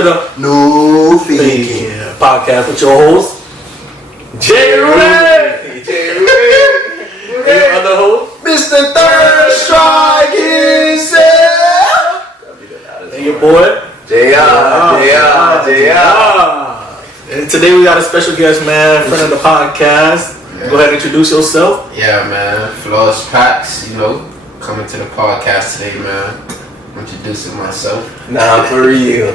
to the NOOFAKIN podcast with your host, J. Ray. And your other host, Mr. Third Strike himself. And your boy, JR. And today we got a special guest, man, friend of the podcast. Go ahead and introduce yourself. Yeah, man. Floss Packs, coming to the podcast today, man. Introducing myself. Nah, for real.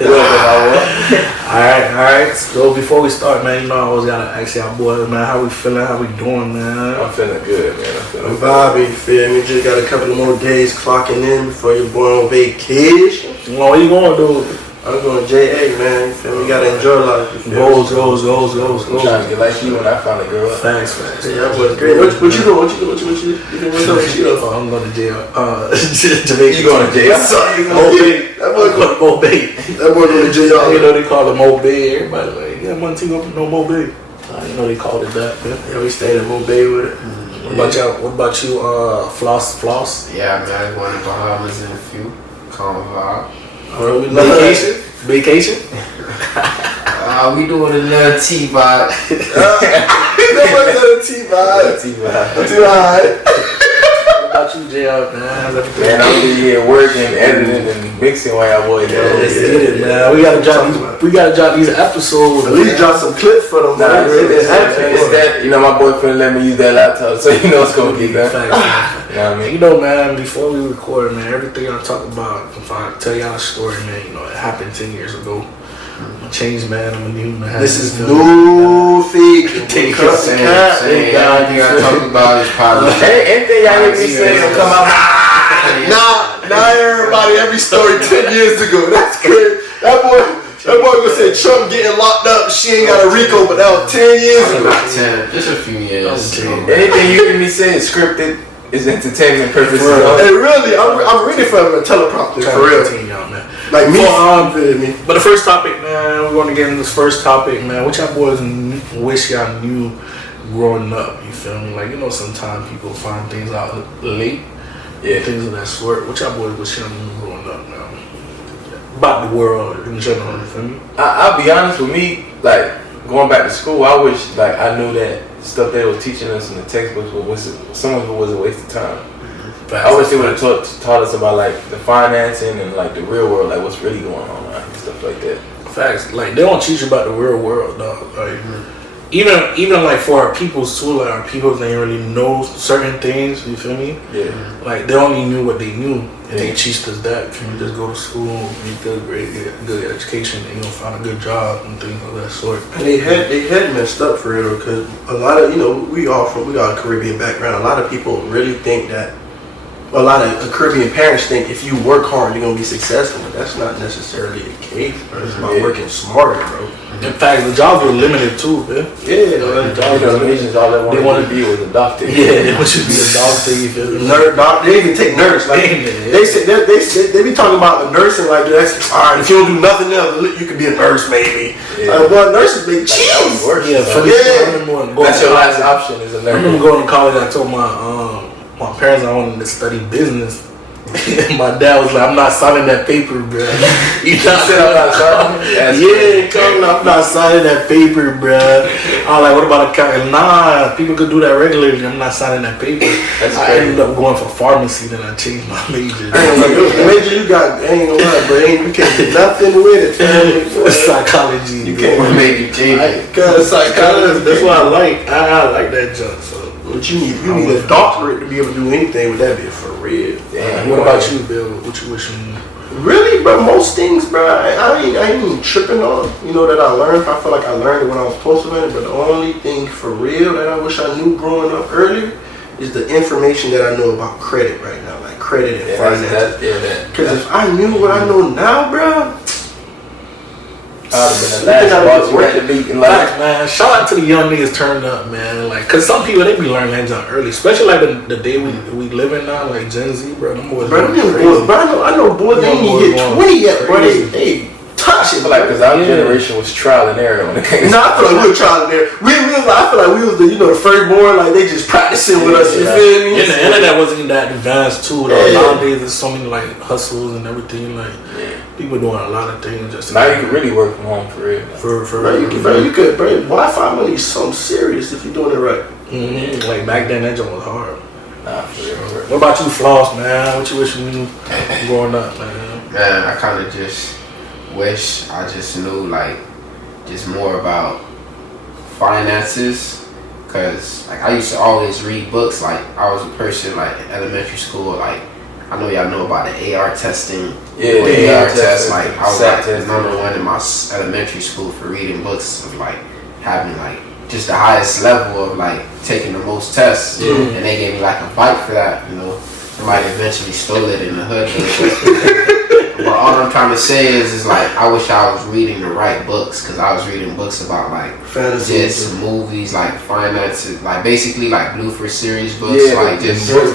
Alright. So before we start, man, I always gotta ask y'all boys, man, how we feeling? How we doing, man? I'm feeling good, man. I'm vibing, feel me? Just got a couple of more days clocking in before you're going on vacation. Well, what you going to do? I'm going JA, man. You feel me? Gotta enjoy life. Goals. I'm trying to get like you when I finally grow up. Thanks. Yeah, that was great. What you doing? What you doing? I'm going to jail. Jamaica. You going to jail? That boy going to jail. You know they call it Mobay. Everybody like, yeah, one team up no Mobay. You know they called it that, man. Yeah, we stayed in Mobay with it. What about you, Floss? Yeah, man. Going to Bahamas in a few. Calm vibe. Vacation? We doing a little T-vibe. Too high. What about you, JR, man? Man, I'm really here working, editing, and mixing while y'all boys do Let's get it, man. We gotta drop these episodes. At least drop some clips for them. Nah, it's that, my boy finna let me use that laptop, so it's gonna get done. Facts, You know what I mean? Man, before we record, man, everything I talk about, if I tell y'all a story, man, it happened 10 years ago. I'm a changed man, I'm a new man. This is NOOFAKIN. Take Same. Everything I talk about is positive. Anything y'all hear me say will come out. Nah, everybody, every story 10 years ago. That's crazy. That boy gonna say Trump getting locked up. She ain't got a RICO, but that was 10 years ago. Not 10, just a few years. Anything you hear me say is scripted. It's entertainment purposes. Hey, really, I'm ready for a teleprompter, for real. Y'all, man. Like me, But the first topic, man, we're going to get into this first topic, man. What y'all boys wish y'all knew growing up? You feel me? Like, sometimes people find things out late. Yeah. Things of that sort. What y'all boys wish y'all knew growing up, man? About the world in general, you feel me? I'll be honest with me, like, going back to school, I wish, like, I knew that stuff they were teaching us in the textbooks, some of it was a waste of time. I wish they would have taught us about, like, the financing and, like, the real world, like, what's really going on, like, stuff like that. Facts. Like, they don't teach you about the real world, dog. Like, even like for our peoples too, like our peoples they really know certain things. You feel me? Yeah. Like they only knew what they knew, and they teach us that. Can you just go to school, get good grade, get a good education, and find a good job and things of that sort. And they had messed up for real, because a lot of we got a Caribbean background. A lot of people really think that. A lot of Caribbean parents think if you work hard, you're gonna be successful. But that's not necessarily the case, bro. It's about working smarter, bro. In fact, the jobs were limited too, man. Yeah, Asians, all they wanted to be was a doctor. Yeah, they want you to be a doctor. They even take nurse. Like they be talking about the nursing like that's all right. If you don't do nothing else, you could be a nurse maybe. Well, nurses make cheese. That's your last option is a nurse. I remember going to college. I told my parents I wanted to study business. My dad was like, I'm not signing that paper, bro. You said I'm not signing? I'm not signing that paper, bro. I was like, what about accounting? Nah, people could do that regularly. I'm not signing that paper. I ended up going for pharmacy, then I changed my major. The major you got, ain't gonna lie, bro. You can't do nothing with it, family. Psychology. You can't make it change. Cause psychology. That's what I like. I like that junk. So. But you need a doctorate to be able to do anything with that, be for real. Damn, what about you, Bill? What you wish you knew? Really, bro, most things, bro, I ain't even tripping on, that I learned. I feel like I learned it when I was supposed to learn it, but the only thing for real that I wish I knew growing up earlier is the information that I know about credit right now, like credit and finance. Because if I knew what I know now, bro, I'd have been the last boss you had to beat in life. Man, shout out to the young niggas turning up, man. Like, cause some people they be learning that junk early, especially like the day we live in now, like Gen Z, bro. Them boys, bro, I know boys they ain't even hit 20 yet, bro. They touch it, like, cause our generation was trial and error when it came. No, I feel like we were trial and error. I feel like we was the firstborn, like they just practicing with us. You feel me? And the internet wasn't that advanced too. Though. Nowadays there's so many like hustles and everything, like. People doing a lot of things just now you can really work from home for real. You could, bro. Wi-Fi money is something serious if you're doing it right. Mm-hmm. Like back then, that joint was hard. Nah, for real. What about you, Floss, man? What you wish you knew growing up, man? Man, I kind of just wish I just knew like just more about finances. Cause like I used to always read books. Like I was a person like in elementary school. Like I know y'all know about the AR testing. Yeah, the AR test. Like I was like the number one in my elementary school for reading books of like having like just the highest level of like taking the most tests. And they gave me like a bike for that. You know, somebody eventually stole it in the hood. But all I'm trying to say is like I wish I was reading the right books because I was reading books about like fantasy, just movies, like finances, like basically like Blueprint series books, like just like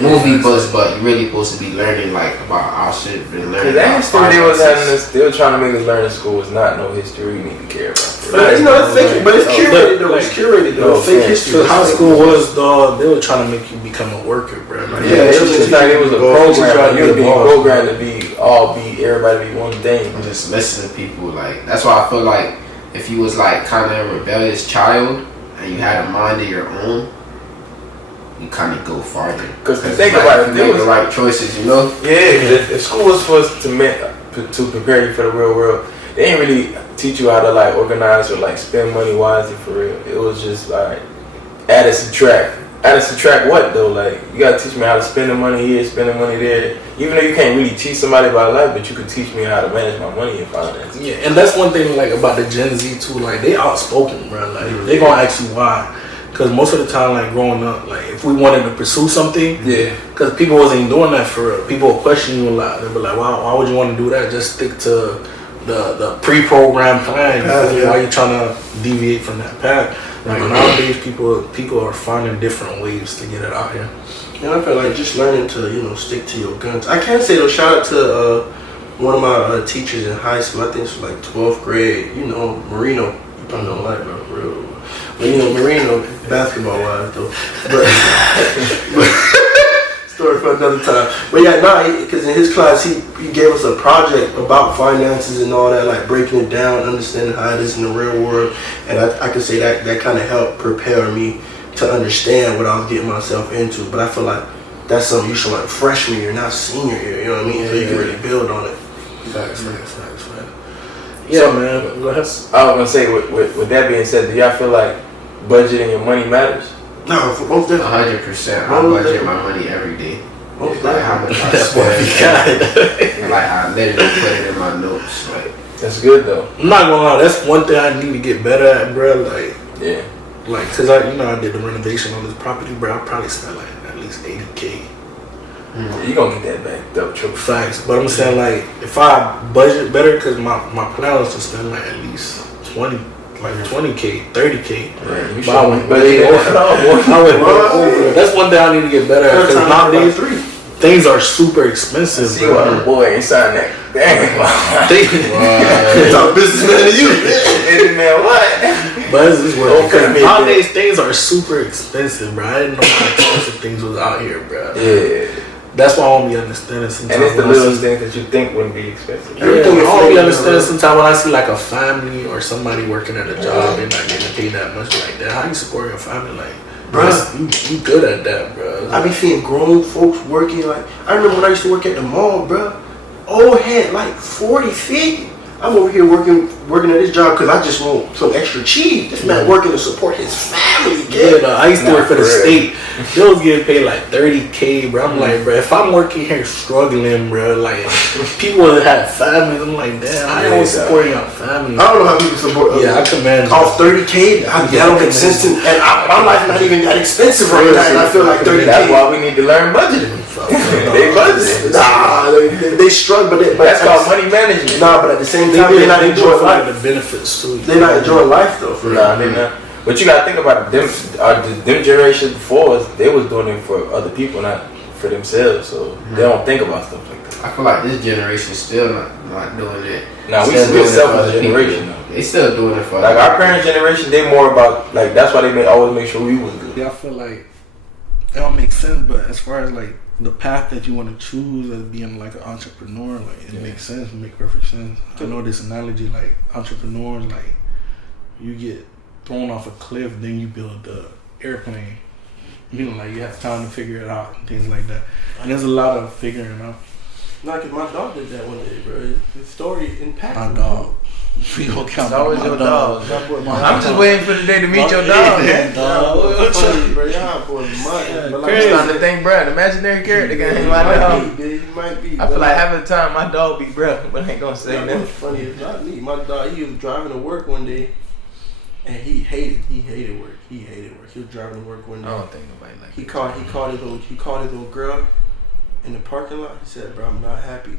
movie books, but you're really supposed to be learning like about our shit. Been learning about finances. They were trying to make us learn in school is not no history you need to care about. But you know, but it's curated though. It's curated though. Fake history. So high school was they were trying to make you become a worker, bro. Like, it was a program. You were being programmed to be everybody be one thing. I'm just listening to people. Like that's why I feel like if you was like kind of a rebellious child and you had a mind of your own, you kind of go farther. Because think about it, you make the right choices, you know. Yeah, if school was supposed to prepare you for the real world, they didn't really teach you how to like organize or like spend money wisely for real. It was just like add and subtract. Add and subtract what though? Like you gotta teach me how to spend the money here, spend the money there. Even though you can't really teach somebody about life, but you could teach me how to manage my money and finance. Yeah, and that's one thing like about the Gen Z too. Like they outspoken, bro. Like they gonna ask you why. Because most of the time, like growing up, like if we wanted to pursue something, because people wasn't doing that for real. People will question you a lot. They'll be like, why would you want to do that? Just stick to the pre-programmed plan. Why are you trying to deviate from that path? Like nowadays, people are finding different ways to get it out here. And I feel like just learning to stick to your guns. I can't say though. Shout out to one of my teachers in high school. I think it's like 12th grade. Marino. You probably don't like bro, real. But Marino, basketball wise though. But story for another time. But yeah, because in his class he gave us a project about finances and all that, like breaking it down, understanding how it is in the real world. And I can say that kind of helped prepare me to understand what I was getting myself into. But I feel like that's something you should like freshman year, not senior year. You know what I mean? So you can really build on it. Facts. Yeah, so, man. Go ahead. I was gonna say, with that being said, do y'all feel like budgeting your money matters? No, for both them. 100%. I budget my money every day. Like how much I spend. And like I literally put it in my notes. Like that's good though. I'm not gonna lie. That's one thing I need to get better at, bro. Like like cause I did the renovation on this property, bro. I probably spent like at least $80K. You gonna get that back, double triple. Facts, but I'm saying like if I budget better, cause my plan was to spend like at least 20K, 30K. Right, but I went way over. That's one thing I need to get better at. Cause nowadays things are super expensive. See what boy inside that. Damn. It's our businessman to you. Man, what? But it's working. Nowadays things are super expensive, bro. I didn't know how expensive things was out here, bro. Yeah. That's why I don't be understanding sometimes. And it's the little things that you think wouldn't be expensive. Yeah, I don't be understanding sometimes when I see like a family or somebody working at a job and not getting paid that much like that. How you support your family? Like, bro, you good at that, bro. I be seeing grown folks working like, I remember when I used to work at the mall, bro. Old head like 40, 50. I'm over here working at this job because I just want some extra cheese. This man working to support his family, kid. Yeah, I used to work for the state. They was getting paid like $30K, bro. I'm like, bro, if I'm working here struggling, bro, like people that have families, I'm like, damn, how y'all supporting your family? I don't know how people support. I commend. Off $30K, I don't make sense. And my life not even that expensive right now, and I feel like $30K. That's why we need to learn budgeting. They budget. Nah, they struggle, but that's called money management. Nah, but at the same time, they're not enjoying life. The benefits too. They're not enjoying life though. Nah, they're not. But you gotta think about it. Them generations before us, they was doing it for other people, not for themselves. So they don't think about stuff like that. I feel like this generation still not doing it. Now we still selfish generation. They still doing it for like our parents' generation. They more about like that's why they always make sure we was good. I feel like it don't make sense, but as far as like the path that you want to choose as being like an entrepreneur, like it makes sense, make perfect sense. I know this analogy, like entrepreneurs, like you get thrown off a cliff, then you build the airplane. You know, like you have time to figure it out and things like that. And there's a lot of figuring out. Nah, cause my dog did that one day, bro. The story impactful. My dog. We don't count. It's always my your dog. I'm just waiting for the day to meet your dog, man. Funny, bro. Y'all boys mud. But I'm starting to think, bro, an imaginary character can hang my dog. He might be. I feel like half of the time my dog be bro, but I ain't gonna say nothing. What's funny is not me. My dog, he was driving to work one day, and he hated work. He was driving to work one day. I don't think nobody like. He called his old girl in the parking lot. He said, "Bro, I'm not happy."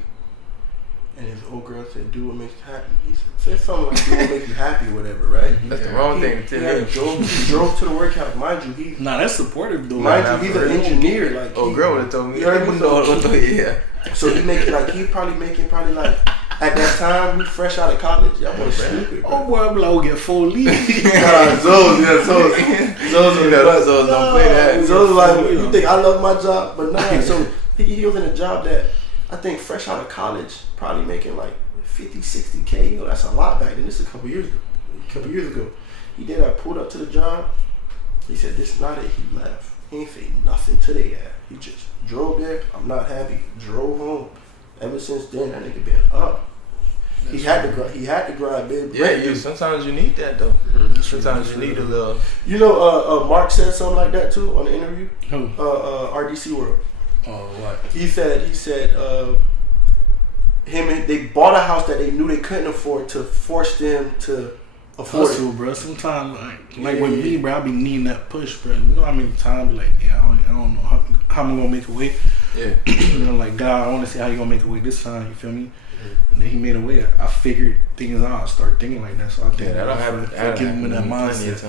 And his old girl said, "Do what makes you happy." He said something like, "Do what makes you happy," whatever, right? That's the wrong thing to tell him. He drove to the workhouse. Mind you, he's that's supportive though. Mind you, he's an engineer. Like, girl would have told me. Yeah. So he making like like at that time we fresh out of college. Y'all boys stupid. Bro. Oh boy, I'm like, we'll get full lead. Zoes don't play that. Zoes like, you think I love my job, but nah. So he was in a job that I think fresh out of college, probably making like 50, 60K. You know, that's a lot back then. This is a couple years ago. He did. I pulled up to the job. He said, "This is not it." He left. He ain't say nothing to the ass. He just drove there. I'm not happy. Drove home. Ever since then, that nigga been up. He had to grind, baby. Yeah, sometimes you need that though. Sometimes you need a little. You know, Mark said something like that too on the interview. Who? RDC World. Oh, what? He said they bought a house that they knew they couldn't afford to force them to afford hustle, bro. Sometimes, like with me, bro, I be needing that push, bro. You know how many times, like, I don't know how I'm gonna make a way. Yeah. You know, like, God, I want to see how you gonna make a way this time. You feel me? And then he made a way. I figured things out. I started thinking like that. So I think that'll happen. Give him that mindset.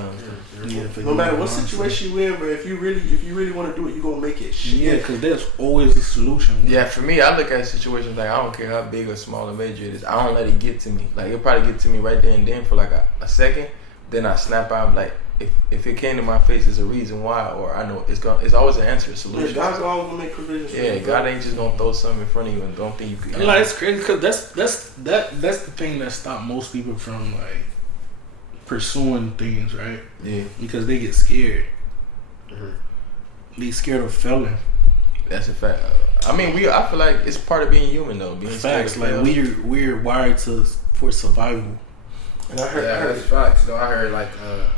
No matter what situation you in, bro, if you really want to do it, you gonna make it. Yeah, because there's always a solution. Yeah, for me, I look at situations like I don't care how big or small or major it is. I don't let it get to me. Like it'll probably get to me right there and then for like a second. Then I snap out. Like if it came to my face, there's a reason why, or I know it's always an answer, a solution. Yeah, God's always gonna make provisions. Yeah, God ain't just gonna throw something in front of you and don't think you can. Like it's crazy because that's the thing that stopped most people from like pursuing things, right? Yeah, because they get scared. They scared of failing. That's a fact. I mean, I feel like it's part of being human though. Being facts, like we're wired for survival. And I heard that's facts. Though I heard like a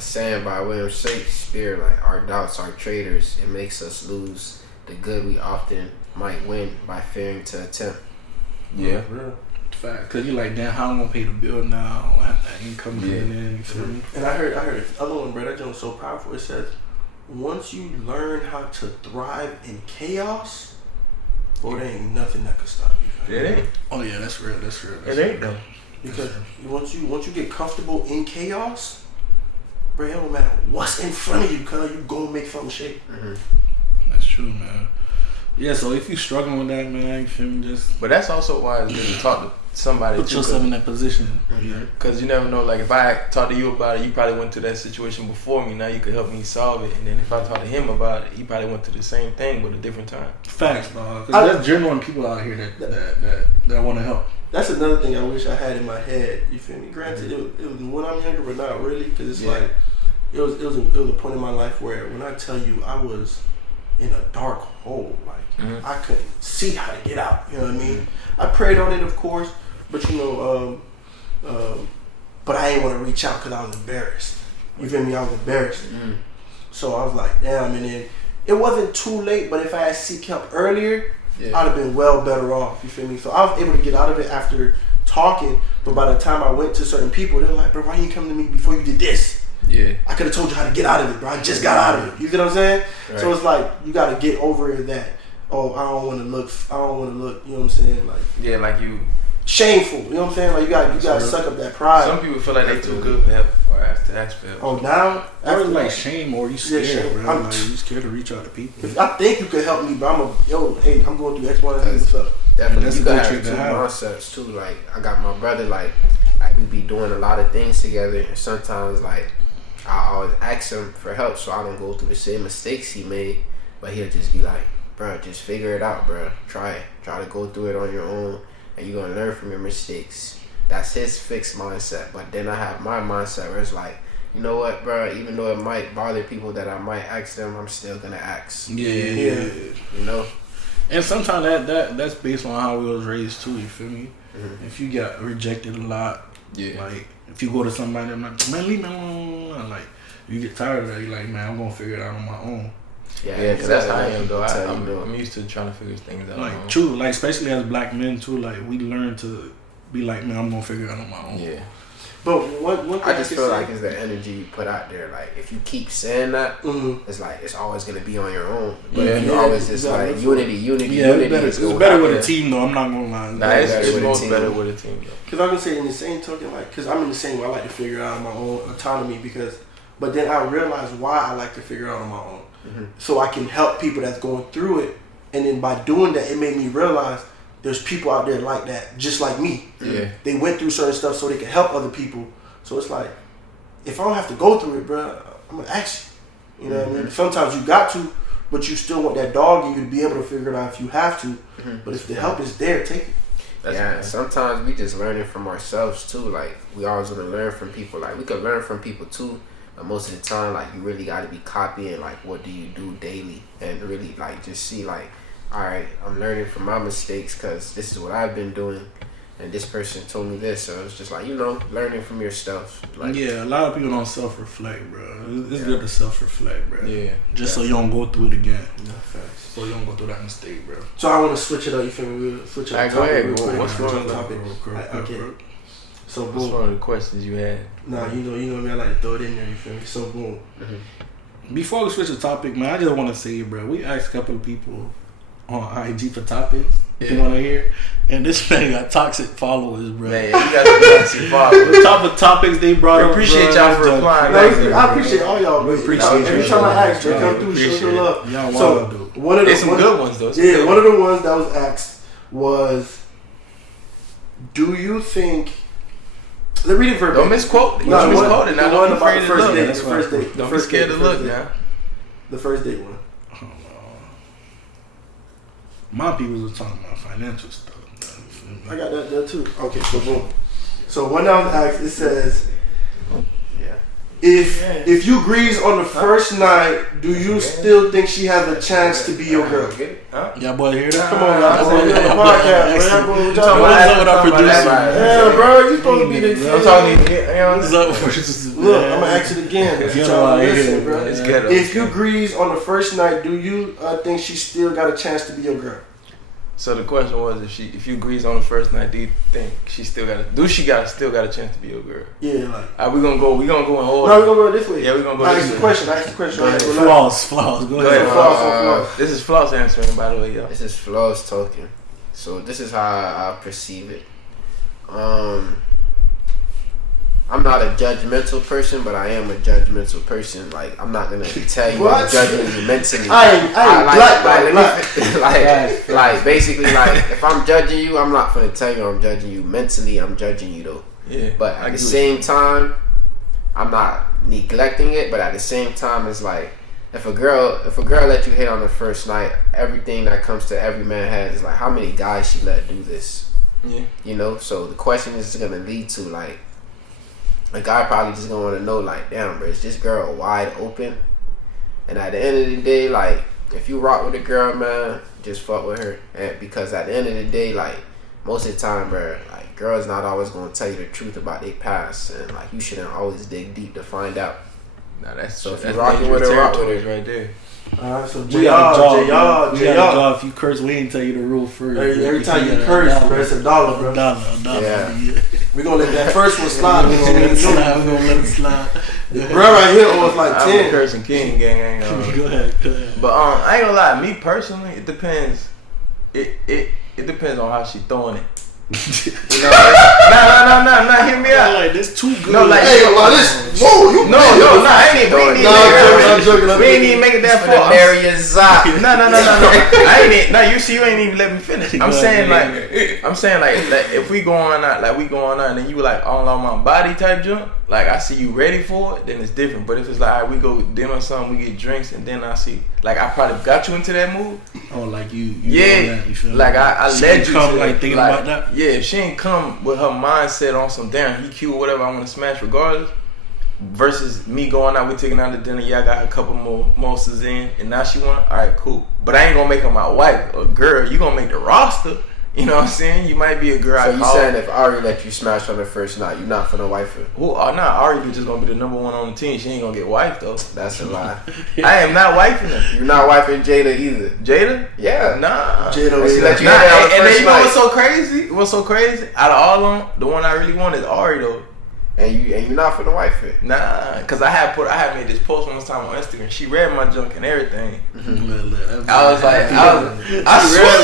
saying by William Shakespeare, like our doubts are traitors. It makes us lose the good we often might win by fearing to attempt. Yeah, fact. Because you're like, damn, how I'm gonna pay the bill now? I don't have that income coming in. You feel me? And I heard the other one, bro. That joke was so powerful. It says, once you learn how to thrive in chaos, boy, there ain't nothing that could stop you. It ain't. Oh yeah, that's real. It ain't though. Because once you get comfortable in chaos, bro, it don't matter what's in front of you, cause you gonna make something shake. That's true, man. Yeah, so if you struggling with that, man, you feel me? Just but that's also why it's good to talk to somebody. Put yourself in that position. Because you never know. Like if I talk to you about it, you probably went through that situation before me. Now you could help me solve it. And then if I talk to him about it, he probably went through the same thing but a different time. Facts, dog. Because there's genuine people out here that want to help. That's another thing I wish I had in my head. You feel me? Granted, it was when I'm younger, but not really, because it's like it was a point in my life where when I tell you I was in a dark hole, like I couldn't see how to get out. You know what I mean? I prayed on it, of course, but but I didn't want to reach out because I was embarrassed. You feel me? I was embarrassed. So I was like, damn. And then it wasn't too late, but if I had seek help earlier, I'd have been well better off. You feel me? So I was able to get out of it after talking. But by the time I went to certain people, they're like, bro, why you didn't come to me before you did this? Yeah. I could have told you how to get out of it, bro. I just got out of it. You get what I'm saying? Right. So it's like you got to get over that. Oh, I don't want to look. You know what I'm saying? Like like you shameful. You know what I'm saying? Like you got to suck up that pride. Some people feel like they too good for help or have to ask for help. Oh, now or like shame, or you scared, bro. Like you scared to reach out to people. If I think you could help me, but I'm going through X, Y, and Z. What's up? Definitely, you gotta have two concepts too. Like I got my brother. Like we be doing a lot of things together, and sometimes like I always ask him for help, so I don't go through the same mistakes he made. But he'll just be like, bro, just figure it out, bro. Try to go through it on your own, and you're gonna learn from your mistakes. That's his fixed mindset. But then I have my mindset where it's like, you know what, bro? Even though it might bother people that I might ask them, I'm still gonna ask. Yeah. You know. And sometimes that's based on how we was raised too. You feel me? Mm-hmm. If you got rejected a lot, like if you go to somebody, I'm like, man, leave me alone. Like you get tired of that, you're like, man, I'm gonna figure it out on my own. Yeah, because that's how I am though. I'm used to trying to figure things out. Like true, like especially as black men too. Like we learn to be like, man, I'm gonna figure it out on my own. Yeah. But what I just feel like it's the energy you put out there. Like if you keep saying that, it's like it's always gonna be on your own. But if you always just like unity. Yeah, it's better with a team though. I'm not gonna lie. Nah, it's most better with a team though. Because I'm gonna say in the same token, like, because I'm in the same way. I like to figure it out on my own autonomy but then I realize why I like to figure it out on my own, so I can help people that's going through it. And then by doing that, it made me realize there's people out there like that, just like me. Yeah. They went through certain stuff so they can help other people. So it's like, if I don't have to go through it, bro, I'm gonna ask you. You know what I mean? Sometimes you got to, but you still want that dog in you to be able to figure it out if you have to. But if the help is there, take it. Sometimes we just learning from ourselves too. Like we always want to learn from people. Like we could learn from people too. But most of the time, like you really got to be copying. Like what do you do daily, and really like just see like, all right, I'm learning from my mistakes because this is what I've been doing, and this person told me this. So it's just like, you know, learning from your stuff. Like, yeah, a lot of people don't self-reflect, bro. It's good to self-reflect, bro. Yeah. Just so you don't go through it again. So you don't go through that mistake, bro. So I want to switch it up. You feel me? We'll switch it up. Go ahead. What's wrong with the topic? Okay. So boom. What's one of the questions you had? Nah, you know me. I like to throw it in there. You feel me? So boom. Before we switch the topic, man, I just want to say, bro, we asked a couple of people on IG for topics. You know what I hear? And this man got toxic followers, bro. Man, you got toxic followers. The type of topics they brought up. Appreciate y'all for replying. I appreciate all y'all. We appreciate you. Every time I ask, they come through, show some love. Y'all so one of the some good ones though. Yeah, one of the ones that was asked was, do you think? Let's read it verbatim. Don't misquote. Don't misquote it. Now don't be afraid to look. The first date. Don't be scared to look now. The first date one. My people was talking about financial stuff. I got that there too. Okay, so boom. So when I was asked, it says, if you grease on the first night, do you still think she has a chance to be your girl? Y'all boy hear that? Come on, y'all. We on the podcast, man. What's up with our producer? Yeah, bro, you supposed to be the. I'm talking. What's up with Look, I'm gonna ask it again. Listen, bro. It's ghetto. If you grease on the first night, do you think she still got a chance to be your girl? So the question was, if you agrees on the first night, do you think she still got a chance to be your girl? Yeah, like. We gonna go in order. No, we're gonna go this way. Yeah, we're gonna go I this asked way. the question. Flaws. Go ahead. Flaws. This is Floss answering, by the way, y'all. This is Flaws talking. So this is how I perceive it. I'm not a judgmental person, but I am a judgmental person. Like, I'm not gonna tell you I'm judging you mentally. Like basically, like if I'm judging you, I'm not gonna tell you I'm judging you mentally. I'm judging you though. Yeah. But at the same time, I'm not neglecting it. But at the same time, it's like if a girl let you hit on the first night, everything that comes to every man head is like, how many guys she let do this? Yeah. You know. So the question is gonna lead to like. A guy probably just gonna want to know, like, damn, bro, is this girl wide open? And at the end of the day, like, if you rock with a girl, man, just fuck with her. And because at the end of the day, like, most of the time, bro, like, girls not always gonna tell you the truth about their past, and like, you shouldn't always dig deep to find out. Nah, that's so if you rocking with her, rock with her right there. So we got a job. If you curse, we ain't tell you the rule first. Every time you curse, bro, it's $1, bro. $1. Yeah. We're gonna let that first one slide. We're gonna let it slide. Bro, right here was like 10. I'm a cursing king, gang. Go ahead. But I ain't gonna lie. Me personally, it depends. It depends on how she throwing it. You know, nah, hear me out. Like this too good. No, like hey, this. Whoa, you. No, I ain't even beat these niggas. We ain't even make it that far. No. I ain't. No, you ain't even let me finish. I'm saying like if we going out, like we going out, and then you like all on my body type jump. Like I see you ready for it, then it's different. But if it's like, all right, we go dinner or something, we get drinks, and then I see, like I probably got you into that mood. Oh, like you yeah. That, you feel like I led you come to like thinking like, about that. Yeah, if she ain't come with her mindset on some damn he cute or whatever, I want to smash regardless. Versus me going out, we taking out to dinner. Yeah, I got a couple more mimosas in, and now she want. All right, cool. But I ain't gonna make her my wife or girl. You gonna make the roster. You know what I'm saying? You might be a girl. So you saying if Ari let you smash on the first night, you not finna wife her? Well, nah, Ari be just gonna be the number one on the team. She ain't gonna get wifed though. That's a lie. I am not wifing her. You're not wifing Jada either. Jada? Yeah. Nah. Jada let you nah, and then you know what's so crazy? What's so crazy? Out of all of them, the one I really want is Ari though. And you not finna wife it? Nah, cause I had made this post one time on Instagram. She read my junk and everything. Mm-hmm. I was like, I swear.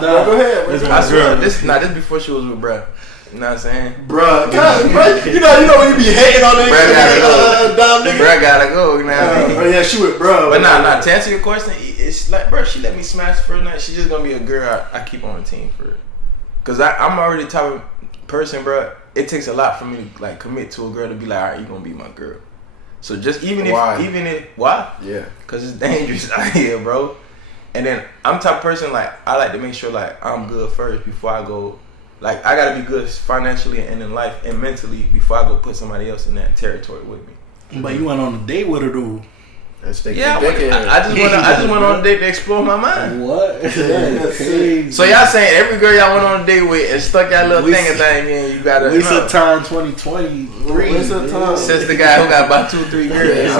Go ahead. I swear. This before she was with bruh. You know what I'm saying? Bruh, you know when you be hating on it. Bruh gotta go. You know what I mean? Yeah, she with bruh. But nah. To answer your question, it's like, bruh, she let me smash the first night. She's just gonna be a girl I keep on the team for. Cause I'm already the type of person, bruh. It takes a lot for me to like commit to a girl to be like, all right, you gonna be my girl. So just even if why? Yeah. Cause it's dangerous out here, bro. And then I'm the type of person like I like to make sure like I'm good first before I go. Like I gotta be good financially and in life and mentally before I go put somebody else in that territory with me. But you went on a date with her though. I just went on a date to explore my mind. What? So y'all saying every girl y'all went on a date with and stuck that little thing in, you gotta. Waste of time 2023. Waste of time. Since the guy who got about 2-3 girls.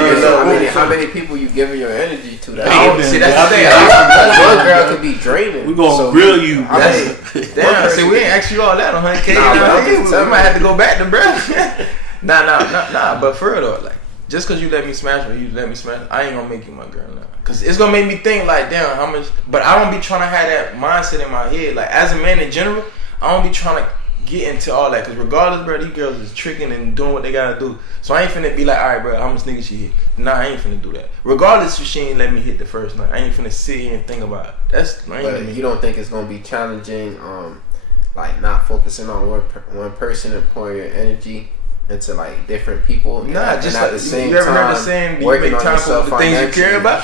How many people you giving your energy to? See, that's the thing. One girl could be draining. We gonna grill you. Damn. See, we ain't asked you all that on 100K. We might have to go back to bro. Nah. But for real though, like. Just cause you let me smash or you let me smash, I ain't gonna make you my girl now. Cause it's gonna make me think like, damn, how much. But I don't be trying to have that mindset in my head. Like as a man in general, I don't be trying to get into all that. Cause regardless, bro, these girls is tricking and doing what they gotta do. So I ain't finna be like, all right, bro, how much nigga she hit? Nah, I ain't finna do that. Regardless if she ain't let me hit the first night, I ain't finna sit here and think about it. But you don't think it's gonna be challenging, like not focusing on one person and pouring your energy into like different people, just and like, at the same you ever time, heard the saying, working make on time yourself for the things you care about,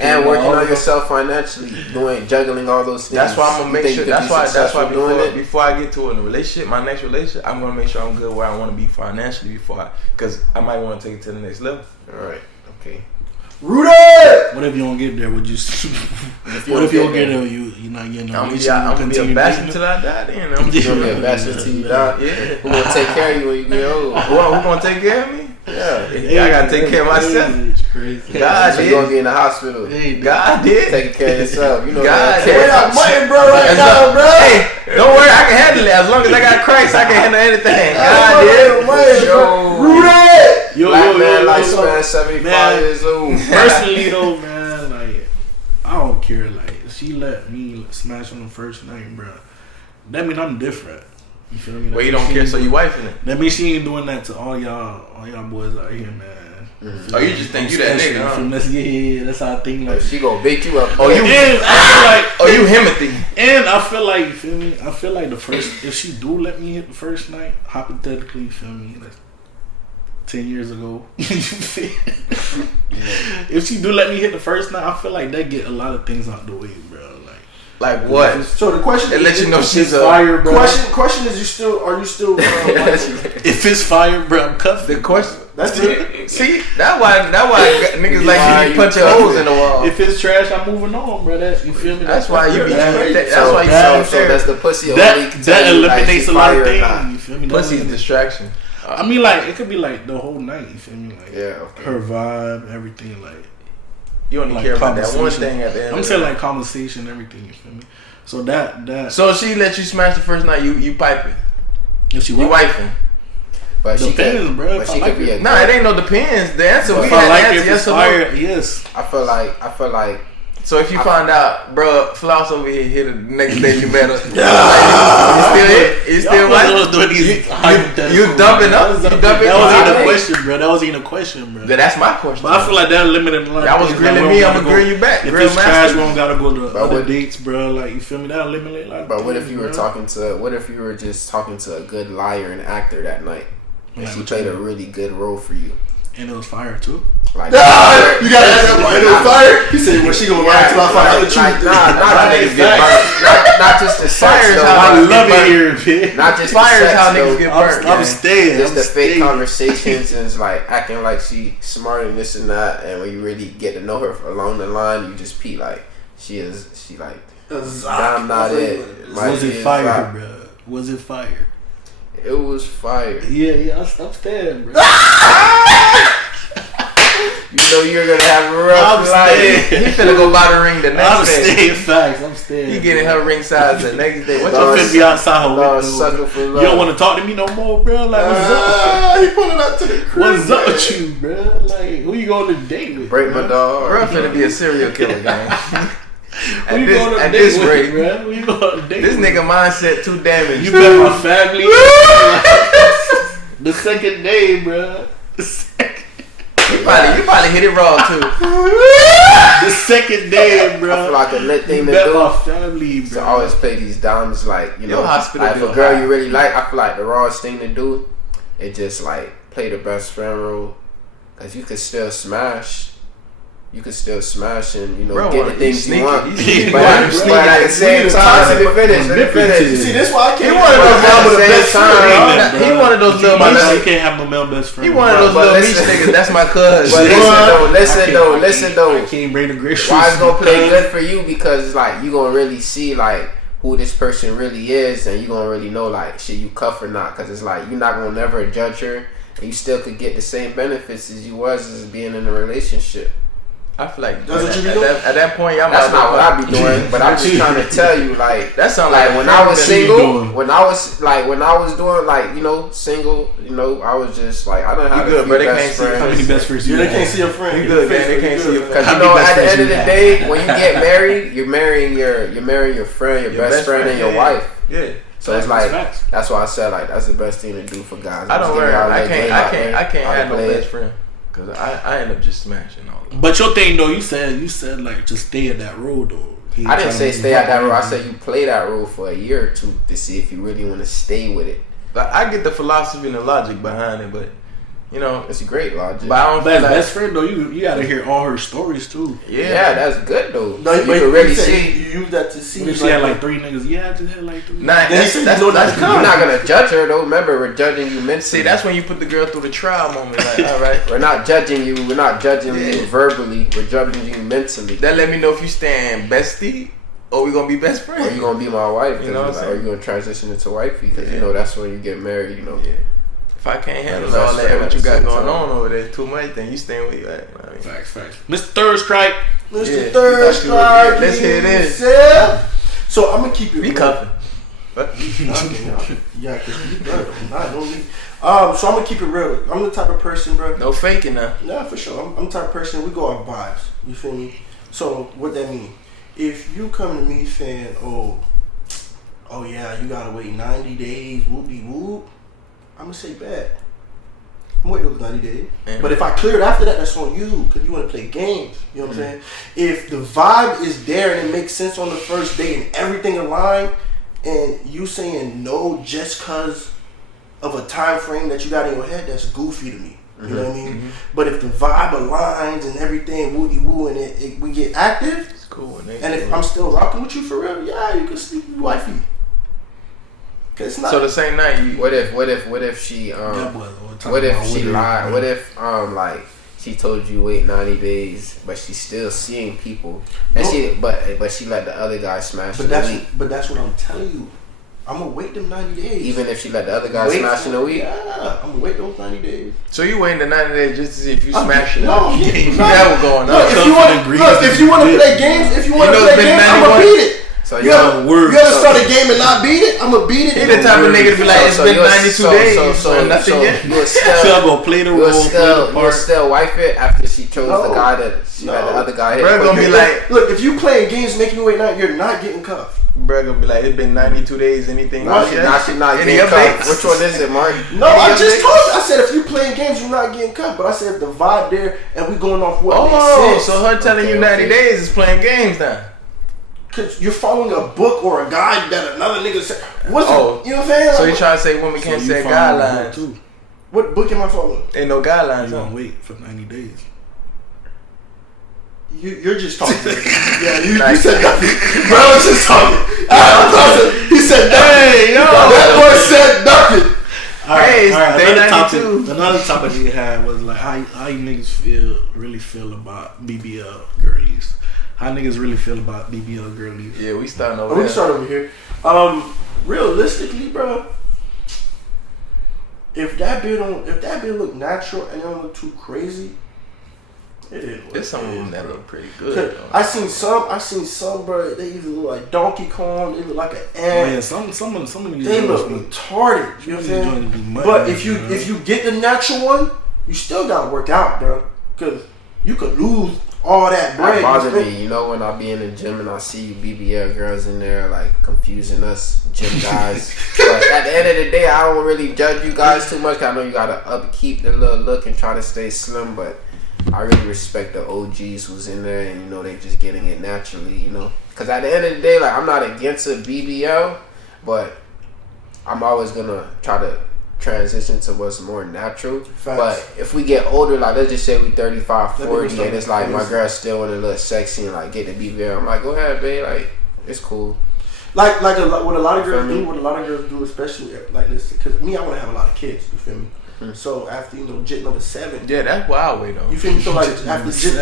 and working on yourself financially, juggling all those things. That's why I'm gonna make sure. That's why before I get to a relationship, my next relationship, I'm gonna make sure I'm good where I want to be financially because I might want to take it to the next level. All right, okay. Rudy! What if you don't get there? What if you don't get there? You're not getting no. I'm gonna be a bastard till I die. Then I'm gonna be a bastard till you die. Yeah. Who gonna take care of you when you get old? Who gonna take care of me? Yeah. I gotta take care of myself. It's crazy. God so did. You gonna be in the hospital? God did. Taking care of yourself. You know. God did. Money, bro, right now, bro. Hey, don't worry. I can handle it as long as I got Christ. I can handle anything. God did. Rudy! Black man lifespan 75 years old. Personally though, man, like I don't care. Like she let me smash on the first night, bro. That mean I'm different. You feel me? Well, you don't care, so you wifing it. That means she ain't doing that to all y'all boys out here, man. Mm-hmm. Oh, you just think you that nigga, huh? Yeah, that's how I think. Like she gonna beat you up. Oh, you Himothy. And I feel like, you feel me? I feel like the first, if she do let me hit the first night, hypothetically, you feel me? Like 10 years ago, if she do let me hit the first night, I feel like that get a lot of things out the way, bro. Like what? So the question is, let you know she's fire, bro. Question is, are you still? If it's fire, bro, I'm cuffed. The question. That's it. See, that why niggas like you punching holes in the wall. If it's trash, I'm moving on, bro. You feel me? That's why you be. That's why you so that's the pussy. That eliminates a lot of things. You feel me? Pussy's distraction. I mean, like it could be like the whole night. You feel me? Like okay. Her vibe, everything, like. You only care about that one thing at the end. I'm saying like conversation, everything. You feel me? So that. So she let you smash the first night. You piping. If she wifing. But depends, she could, bro. But she could be it ain't no depends. The answer we had answer yes or no. Yes. I feel like So if you find out, bro, Floss over here the next day you met her, you still what? You dumping up? That wasn't even a question, bro. That wasn't even a question, bro. That's my question. But I feel like that limited line. That was grilling me. I'm gonna grill you back. If it's trash, we don't gotta go to other dates, bro. Like you feel me? That eliminate like. But what if you were what if you were just talking to a good liar and actor that night, and she played a really good role for you? And it was fire too. Like, you gotta ask that part. It was fire. He said, "Well, she gonna lie until I find out the truth." Not just the fire. I love it here, bitch. Not just fire is how niggas get burnt. I'm staying. Just the fake conversations and it's like acting like she smart and this and that, and when you really get to know her along the line, you just pee like she like. I'm not it. Was it fire, bro? Was it fire? It was fire. Yeah, I'm staying, bro. You know you're gonna have a rough life. He finna go buy the ring the next day. I'm staying. He getting her ring size the next day. What you finna be outside her window? You don't want to talk to me no more, bro? Like, what's up? He pulling up to the crib. What's up with you, bro? Like, who you going to date with? Break my dog. Bro, finna be a serial killer, gang. At this rate, bro. Who you going to date this with? nigga mindset too damaged. You met my family. The second day, bro. You probably hit it raw too. The second day, bro. I feel like a lit thing to met do. My family, bro. To always play these dimes, like you know, hospital like if a girl you really like, I feel like the rawest thing to do is just like play the best friend role, cause you can still smash. You can still smash and get the things you want. But at the same time, let me finish. See, that's why I can't. He one of those little You can't have no male best friend. He one of those little beach niggas. That's my cousin. But listen though. I can't bring the great. Why it's gonna play good for you? Because like you gonna really see like who this person really is, and you gonna really know like shit you cuff or not. Because it's like you're not gonna never judge her, and you still could get the same benefits as you was as being in a relationship. I feel like that's what you be doing? At that point, y'all. That's not what I be doing, but I'm just trying to tell you, like that sound like when I was single, when I was doing like single, I was just like I don't have a few best friends. How many best friends? Yeah, they can't see your friend. You good, man? They can't see your friend. At the end of the day, when you get married, you're marrying your friend, your best friend, and your wife. Yeah. So it's like that's why I said like that's the best thing to do for guys. I don't worry. I can't have no best friend. Cause I end up just smashing all of them. But your thing though, you said like just stay at that road though. I didn't say stay at that road. I said you play that road for a year or two to see if you really want to stay with it. Like, I get the philosophy and the logic behind it, but it's a great logic. But as best friend though, you gotta hear all her stories too. Yeah, that's good though. No, you can really see. You use that to see. She had like 3 niggas. Yeah, I just had like 3. That's you're not gonna judge her though. Remember, we're judging you mentally. See, that's when you put the girl through the trial moment. Like, all right, we're not judging you. We're not judging you verbally. We're judging you mentally. That let me know if you stand bestie or we gonna be best friends. Or you gonna be my wife. You know what I'm saying? Or you gonna transition into wifey because that's when you get married. Yeah. If I can't handle all that, what you got going on over there too much, then you staying where you at. Facts. Mr. Third Strike. Mr. Third Strike. Let's hear this. So I'm gonna keep it. Be cuffing. Yeah, cause you brother. Not no me. So I'm gonna keep it real. I'm the type of person, bro. No faking now. Nah, for sure. I'm the type of person. We go off vibes. You feel me? So what that mean? If you come to me saying, "Oh yeah, you gotta wait 90 days," whoop-de whoop. I'm gonna say bad. I'm waiting those 90 days. But if I clear it after that, that's on you because you want to play games. You know what I'm saying? If the vibe is there and it makes sense on the first day and everything aligned, and you saying no just because of a time frame that you got in your head, that's goofy to me. You know what I mean? Mm-hmm. But if the vibe aligns and everything woody woo and we get active, it's cool. And if I'm still rocking with you for real, yeah, you can sleep with wifey. So the same night, what if she what if she lied? What if like she told you wait 90 days, but she's still seeing people, and but she let the other guy smash. But that's what I'm telling you. I'm gonna wait them 90 days. Even if she let the other guy smash in a week. Yeah, I'm gonna wait those 90 days. So you waiting the 90 days just to see if you smash it? No, that was going on. If you want to play games, I'm gonna beat it. So you ever start a game and not beat it? I'm gonna beat it. He the type of nigga to be like, it's been 92 days, so nothing yet. You'll still play the role. You'll still wife it after she chose the guy that she the other guy hit. Bro gonna be like, look, if you playing games making you wait night, you're not getting cuffed. bro gonna be like, it's been 92 days. Anything? Now she not Any getting updates? cuffed. Which one is it, Mark? No, I just told you. I said if you playing games, you're not getting cuffed. But I said if the vibe there and we going off what makes sense. So her telling you 90 days is playing games now. Cause you're following a book or a guide that another nigga said. You know what I'm saying? So like, you trying to say women can't set guidelines? Too. what book am I following? Ain't no guidelines. You gonna wait for 90 days. You're just talking. Yeah, you said nothing. Bro was just talking. He said nothing. Hey, yo. That boy said nothing. Another topic we had was like how you niggas really feel about BBL girlies. How niggas really feel about BBL girlies? Yeah, we starting over there. We start over here. Realistically, bro, if that bitch look natural and don't look too crazy, it is. There's some of them that look pretty good. I seen some, bro. They either look like Donkey Kong, they look like an ant. Man, some of these they look retarded. You know what I'm saying? But if you get the natural one, you still gotta work out, bro. Cause you could lose all that bread. That bothers me, you know, when I be in the gym and I see you BBL girls in there like confusing us gym guys. But at the end of the day, I don't really judge you guys too much. 'Cause I know you gotta upkeep the little look and try to stay slim, but I really respect the OGs who's in there and you know they just getting it naturally, you know. Because at the end of the day, like I'm not against a BBL, but I'm always gonna try to transition to what's more natural. Facts. But if we get older, like let's just say we 35, 40 and it's like my girl still wanna look sexy and like get the BBL, I'm like, go ahead, babe, like it's cool. Like what a lot of girls do, especially like this, because me, I want to have a lot of kids. You feel me? So after jit number 7, Yeah, that's wild way though. you feel me? So like after jit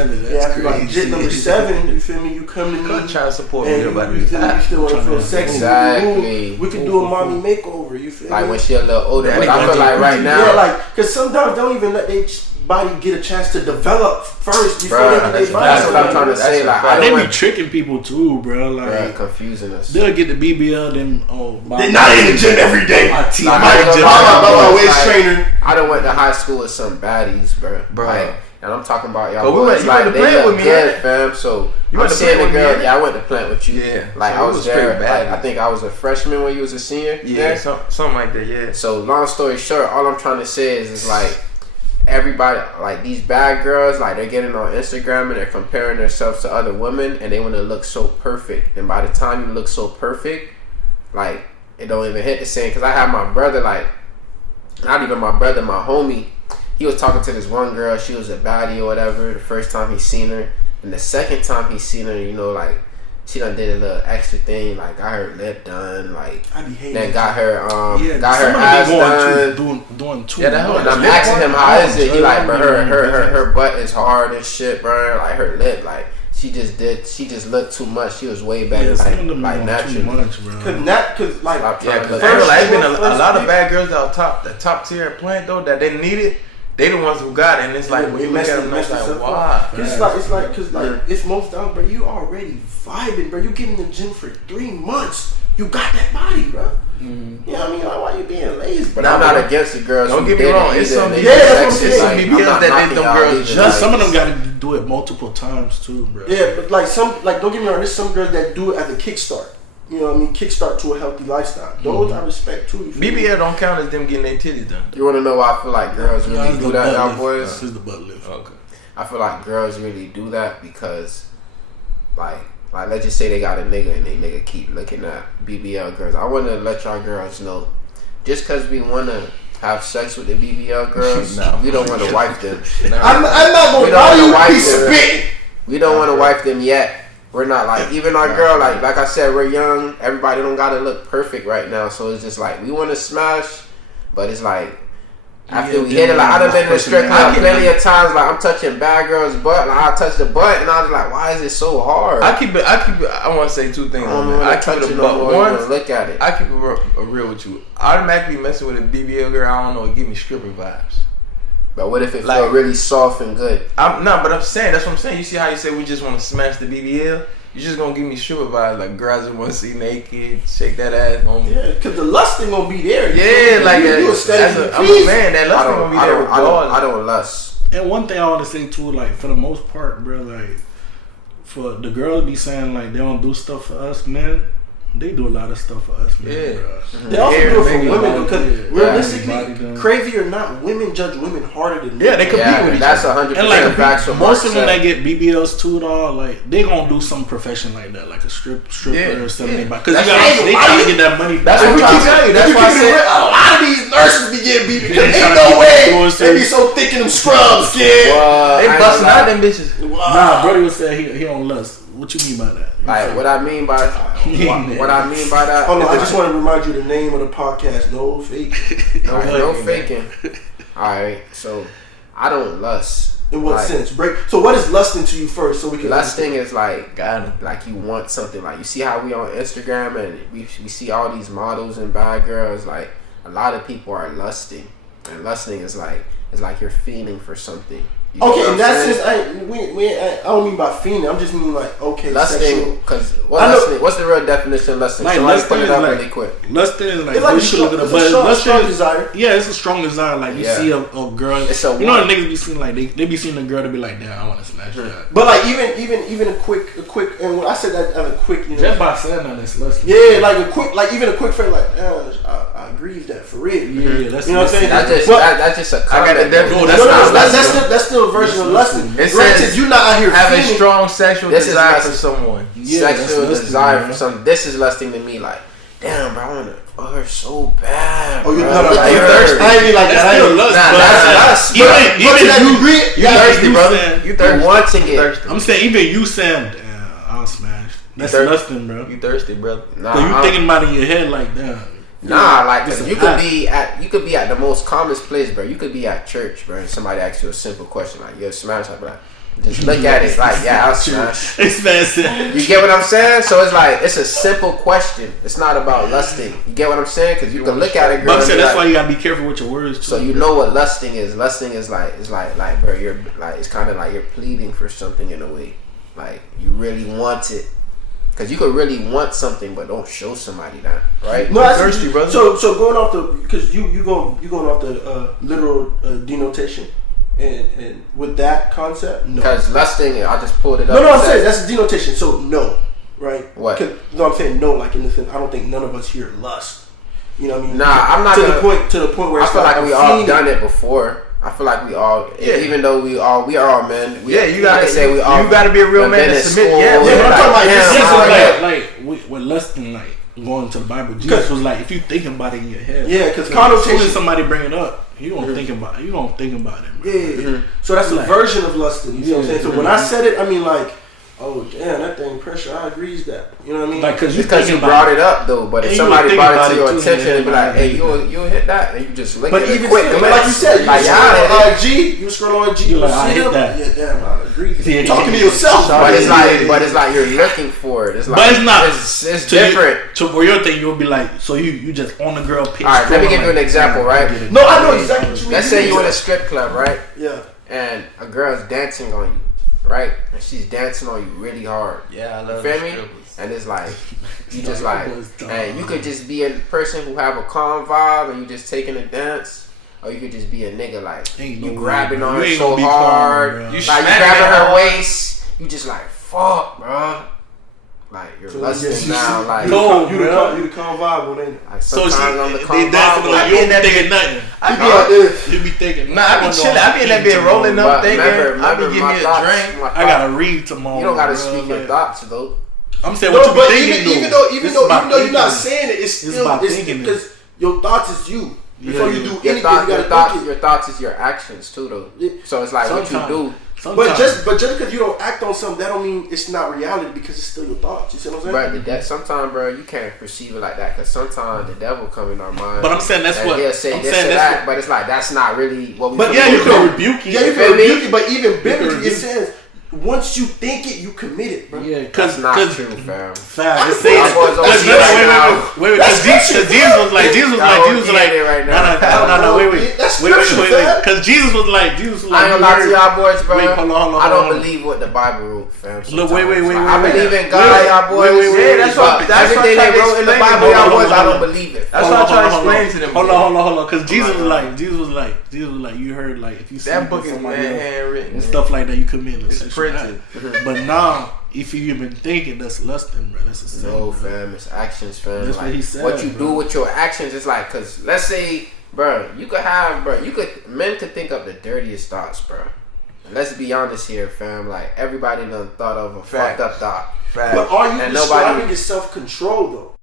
number 7, you feel me? You come to me Trying to support and me, you still want to feel sexy. Exactly. We can do a mommy makeover. You feel Like me? when she a little older, That but I nigga feel like right now, Yeah, like because sometimes they don't even let their body get a chance to develop first before Bruh, they get their body. that's what I'm trying to say. Like I They don't be want tricking people too, bro. Like confusing us. they'll get the BBL, then They're not in the gym every day. My team, Like, My waist like, trainer. I done went to high school with some baddies, bro. Bro. Like, and I'm talking about y'all. But we went- you like, went to they plant look with me, good, yeah? fam. So You I'm went to seeing plant the with girl. me, Yeah, I went to plant with you. Yeah. Like So I it was was there. pretty bad. Like, I think I was a freshman when you was a senior. Yeah, there. something like that. Yeah. So long story short, all I'm trying to say is like everybody, like these bad girls, like they're getting on Instagram and they're comparing themselves to other women and they want to look so perfect. And by the time you look so perfect, like it don't even hit the same. Cause I had my brother, like not even my brother, my homie. He was talking to this one girl. She was a baddie or whatever. The first time he seen her, and the second time he seen her, you know, like she done did a little extra thing, like got her lip done, like I be hating then got her got some her of them ass be done. doing too Yeah, that much. And I'm lip asking him how is it? He like, bro, her her butt is hard and shit, bro. Like her lip, like she just looked too much. She was way better, some of them like doing naturally. too much, bro. Cause like Stop Yeah, trying to because look there's been First a lot of pick. bad girls that the top tier plant though that they needed. They the ones who got it, and it's like when you look at them, it's like why? Cause it's most down, bro. You already vibing, bro. You get in the gym for 3 months. You got that body, bro. Mm-hmm. You know what I mean? Like, why you being lazy? But I'm not against the girls. Don't who get me did wrong, it it's either. some They BBLs just that sexy, some like, BBLs I'm not that knocking them y'all girls either, just- like, Some of them got to do it multiple times too, bro. Yeah, but like don't get me wrong. There's some girls that do it as a kickstart. You know what I mean? Kickstart to a healthy lifestyle. Those I respect too. You feel me? BBL don't count as them getting their titties done. You want to know why I feel like girls really It's do the that butt now, lift. boys? It's the butt lift. Okay. I feel like girls really do that because, like let's just say they got a nigga and they nigga keep looking at BBL girls. I want to let y'all girls know, just because we want to have sex with the BBL girls, No. we don't want to wife them. I'm not gonna We don't lie to wanna you. wife He's them. spitting. We don't want to wife them yet. We're not like, even our girl, like I said, we're young. Everybody don't gotta look perfect right now. So it's just like we want to smash, but it's like after we hit it, like I done been in the strip club plenty of times. Like I'm touching bad girls' butt. Like I touch the butt, and I was like, why is it so hard? I keep it. I want to say two things. I don't on want that. to I touch keep it it, no but more. You one, wanna look at it. I keep it real with you. Automatically messing with a BBL girl, I don't know, it give me stripper vibes. But what if it Like- feel really soft and good? But I'm saying, that's what I'm saying. You see how you say we just want to smash the BBL? You just gonna give me stripper vibes, like girls that want to see naked, shake that ass on me. Yeah, cause the lust ain't gonna be there. Yeah, like you that. a steady I'm a man. That lust gonna be there regardless. I don't lust. And one thing I want to say too, like for the most part, bro, like for the girls be saying like they don't do stuff for us, man. They do a lot of stuff for us, man. Yeah. Bro. They also do it for women because realistically, Yeah. crazy or not, women judge women harder than men. Yeah, they compete with each That's other. 100% And like facts. What most Mark of them said. that get BBLs too, dog, like they gonna do some profession like that, like a stripper or something. Because they trying to get that money. That's what I'm saying. That's why I said a lot of these nurses be getting beat because They ain't tryna no way keep they be so thick in them scrubs, kid. They busting out them bitches. Nah, Brody was saying he don't lust. What you mean by that? like what I mean by that. Hold on, is I just want to remind you the name of the podcast. No fake. no faking. All right, so I don't lust. In what Like, sense? So what is lusting to you first, so we can Lusting is like Got him. like you want something. Like you see how we on Instagram and we see all these models and bad girls. Like a lot of people are lusting, and lusting is like you're feeling for something. You know Okay, what in I'm that saying? sense, I don't mean by fiending. I'm just meaning like Lusting, sexual. because what's the real definition of lusting? Like, Somebody lusting put it is up like- really quick. Lusting is like It's like you should look at it's it, a but strong lusting is desire. yeah, it's a strong desire. Like you Yeah. see a girl, It's a you know, want. the niggas be seeing like they be seeing a girl to be like, damn, I want to smash that. But like even a quick, and when I said that a quick, you know, Just by saying that, it's lusting. yeah, like even a quick friend, like I agree with that for real. Yeah, that's You know what I'm saying? That's just a I got comment. the though. definition. That's still a version of lusting. It Granted, says you're not out here having feeling. strong sexual This is desire lust. for someone. Yeah, Sexual that's lusting, desire man. for something. This is lusting to me. Like, damn, bro, I want to fuck her so bad. Oh, you bro. know, Like, you her- thirsty. I ain't mean like That's that. still lust, Nah, but that's lust. even But to that you, degree, You thirsty, brother. saying- You thirsty. wanting it. Thirsty. I'm saying even you saying, damn, I'll smash. That's thirsty. lusting, bro. You thirsty, brother. Nah, So you I'm- thinking about it in your head like, damn. Nah, like 'cause It's a you could act. be at the most commonest place, bro. You could be at church, bro, and somebody asks you a simple question like, "Yo, smash?" I'd be like, just look at it like, "Yeah, I'll smash." It's bad. You get what I'm saying? So it's like it's a simple question. It's not about lusting. You get what I'm saying? Because you can look at a girl. But I'm and saying be that's like, why you gotta be careful with your words. so too, you bro. know what lusting is. Lusting is like bro, you're like it's kind of like you're pleading for something in a way. Like you really want it. Because you could really want something, but don't show somebody that, right? No, that's thirsty, brother. So going off the because you going off the literal denotation, and with that concept, no. Because lusting, I just pulled it up. No, It I'm saying says- that's a denotation. So no, right? What? 'Cause- No, I'm saying no. Like in the sense, I don't think none of us here lust. You know what I mean? Nah, I'm not to gonna- the point where I it's feel like we all fiending. done it before. I feel like we all, even though we are all men. Yeah, you gotta say we all. You gotta be a real have man been to in submit. school, Yeah, Yeah, but I'm talking about damn, this This is how I like with lusting, like going to the Bible. Jesus was like, if you thinking about it in your head, Yeah, because as soon connotation. as somebody bring it up, you don't think about it. You don't think about it. Bro. Yeah, so that's a Like- version of lusting. You see what I'm saying? So when I Mhm. said it, I mean like, oh damn, that thing pressure. I agrees that. You know what I mean? Like because you Because you thinking brought about it up though, but if And you somebody would think brought it about to it your too, attention and be man. like, "Hey, you'll hit that," and you just lick But it even quick, still, but like you said, you like scroll yeah, on IG, you scroll on IG, You you like, I see hit them. that. Yeah, damn, I agree. Yeah, Talking to yeah. yourself. but it's Yeah. like you're looking for it. It's like, But it's not. It's to different. You, to for your thing, you'll be like, so you just on the girl page. All right, let me scrolling give you an like, example, damn, right? I get it. No, I know exactly what you mean. Let's say you in a strip club, right? Yeah. And a girl's dancing on you, right? And she's dancing on you really hard. Yeah, I You love feel the me? strippers. And it's like you just Nah, like, that was dumb. and you could just be a person who have a calm vibe and you just taking a dance, or you could just be a nigga like Ain't you no way, grabbing bro. on You her ain't so gonna be calm, hard, bro. like You you smacking grabbing her her hard. waist, you just like fuck, bro. Like you're So, lusting yes, you now, see- like, you No, the bro. calm- you the calm vibe when they. like So sometimes on the they calm dancing vibe. on you. Don't be thinking nothing. I You be be like this. You be thinking. Nah, I be chilling. I be in that bed rolling up, But thinking. remember I be giving my me a thoughts, drink. my I gotta thoughts. read tomorrow. You don't gotta bro, speak your like- thoughts though. I'm saying No, what you but be thinking. even though you're not thinking. saying it, it's It's still about it's thinking it. because your thoughts is you. Before you do anything, Your you gotta think it. your thoughts is your actions too though. Yeah. So it's like what you Sometimes. do. But just because you don't act on something, that don't mean it's not reality because it's still your thoughts. You see what I'm saying? But sometimes, bro, you can't perceive it like that because sometimes the devil come in our mind. But I'm saying that's and what he'll say I'm this saying. or That's that, but it's like that's not really what we. But yeah, you do. can rebuke it. Yeah, you feel can me? rebuke it, but even biblically it rebuke says once you think it, you commit it, bro. Yeah, That's not true, fam. Fam, it's saying wait, because Jesus was like, no, wait, because Jesus was like, I ain't gonna lie to y'all boys, bro. Wait, hold on. I don't believe what the Bible wrote, fam. Look, wait. I believe in God, y'all boys. Yeah, that's what everything they wrote in the Bible, y'all boys, I don't believe it. That's what I try to explain to them. Hold on, because Jesus was like, you heard like if you see that book is somebody else handwritten and stuff like that, you commit it's printed. But now, if you even thinking, that's lusting, bro. That's a sin. No, fam, it's actions, fam. That's like, what he said. What you do with your actions is like, cause let's say, bro, men could think up the dirtiest thoughts, bro. Let's be honest here, fam. Like everybody done thought of a fucked up thought. But are you describing your self-control though?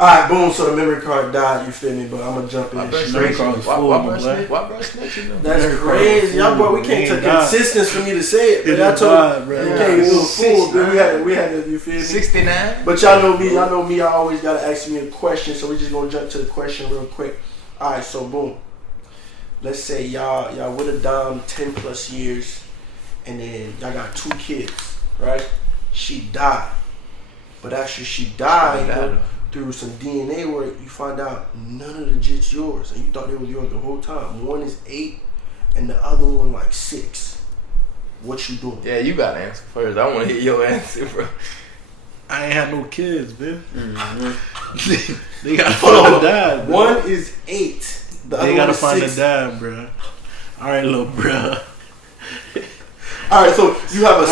Alright, boom, so the memory card died, you feel me? But I'm gonna jump in. Memory card was full, Why snitching? That's crazy. Y'all boy, we can't take consistency for me to say it. But I told you, you can't do a fool. But we had to, you feel me? 69. But y'all know me, I always gotta ask me a question, so we're just gonna jump to the question real quick. Alright, so boom. Let's say y'all would have done 10 plus years, and then y'all got 2 kids, right? She died. But after she died, through some DNA work, you find out none of the jits yours, and you thought they were yours the whole time. One is 8, and the other one like 6. What you doing? Yeah, you got to answer first. I want to hear your answer, bro. I ain't had no kids, man. They gotta find a dad, bro. One is 8. They gotta find a dad, bro. All right, little bro. All right, so you have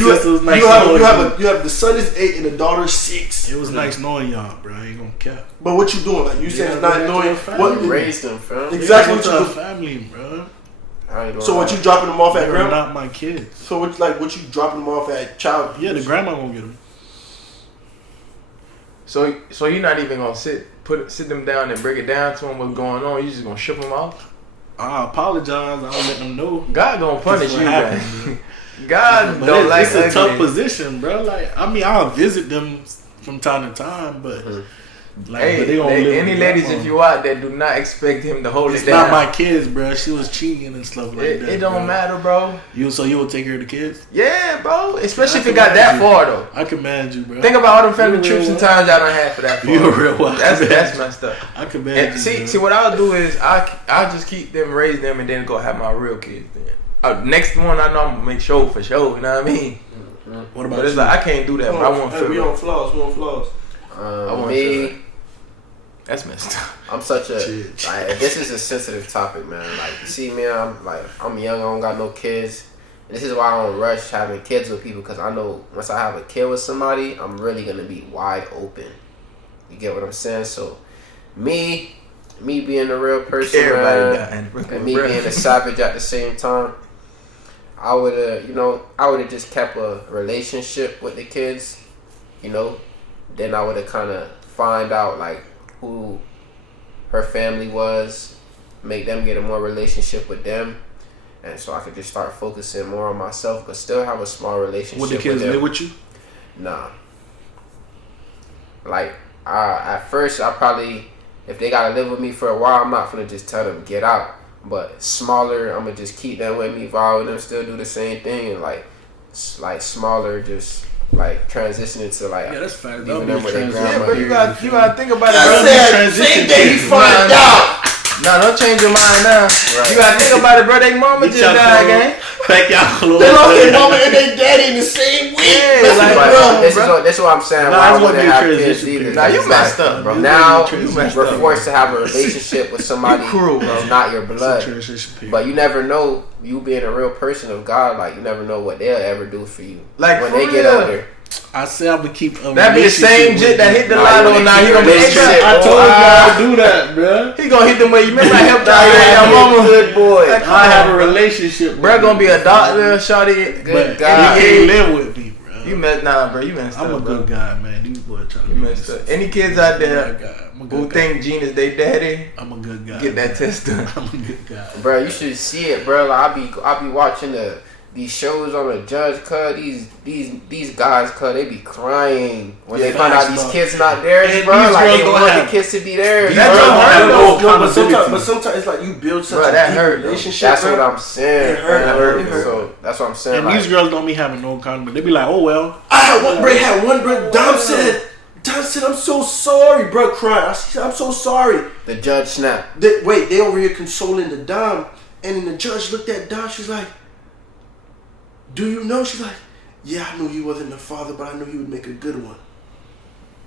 you have the son is 8 and the daughter is 6. It was nice knowing y'all, bro. I ain't gonna cap. But what you doing? Like you said, it's not knowing what you raised them, fam. Exactly what you do. Family, bro. So what you dropping them off at They're grandma? not my kids. So what you dropping them off at child? Yeah, the grandma gonna get them. So you're not even gonna sit them down and break it down to them what's going on. You just gonna ship them off? I apologize. I don't let them know. God gonna punish you, man. God but don't like it's a ugly. tough position, bro. Like, I mean, I'll visit them from time to time, but like, hey, but they gonna live any ladies, if you out there, do not expect him to hold it's it down. It's not my kids, bro. She was cheating and stuff like that. It don't matter, bro. You will take care of the kids? Yeah, bro. Especially if it got that far, though. I can manage you, bro. Think about all them family trips and times y'all done had for that far. You're real wild. That's messed up. I can manage you. See, what I'll do is I'll just keep them, raise them, and then go have my real kids then. Next one, I know I'm gonna make sure for sure. You know what I mean? What about but it's you? like I can't do that. Bro. I want we on flaws. Me, that's messed up. I'm such a like. This is a sensitive topic, man. Like, you see me, I'm young. I don't got no kids. And this is why I don't rush having kids with people, because I know once I have a kid with somebody, I'm really gonna be wide open. You get what I'm saying? So, me being a real person, man, and me being a savage at the same time, I would have just kept a relationship with the kids, Then I would have kind of find out like who her family was, make them get a more relationship with them, and so I could just start focusing more on myself, but still have a small relationship. Would the kids live with you? Nah. Like at first, I probably, if they gotta live with me for a while, I'm not gonna just tell them get out. But smaller, I'm gonna just keep them with me, vibe with them, still do the same thing, and like smaller, just like transitioning to like. Yeah, that's fine. Leaving them with their Yeah, grandma. but you gotta think about it. I said same day he find out. No, don't change your mind now. Right. You gotta think about it, bro. They mama just died, gang. Pack y'all clothes. They lost their mama and their daddy in the same week. Yeah, like, this is what I'm saying. Nah, Why I it's wouldn't gonna have be a kids transition either. Nah, you messed up, bro. Now messed we're up, forced to have a relationship with somebody who's not your blood. But you never know. You being a real person of God, like you never know what they'll ever do for you. Like when for they get real. older. I say I'm gonna keep a that be the same jit that hit the lotto. Now he gonna be I told y'all to do that, bro. He gonna hit them way. You remember I helped out your mama. Good boy. Like, I have a relationship, bro. Gonna be a doctor, shawty. Good but guy. he can't live with me, bro. You messed, nah, bro. You messed up. I'm a good guy, man. These boys trying to. You messed up. Any kids out there who think Gene is their daddy, I'm a good guy. get that test done. I'm a good guy, Bro. You should see it, bro. Like, I be watching the these shows on the judge, cuz these guys, cuz they be crying when they find out these kids not theirs, bro. Like they want the kids to be theirs. But sometimes it's like you build such a deep relationship. That's what I'm saying. It hurt. So that's what I'm saying. And these girls don't be having no accountability. They be like, oh well. I had one bro. Dom said, I'm so sorry, bro. Crying. I said, I'm so sorry. The judge snapped. They over here consoling the Dom, and then the judge looked at Dom. She's like, do you know? She's like, yeah, I knew he wasn't the father, but I knew he would make a good one.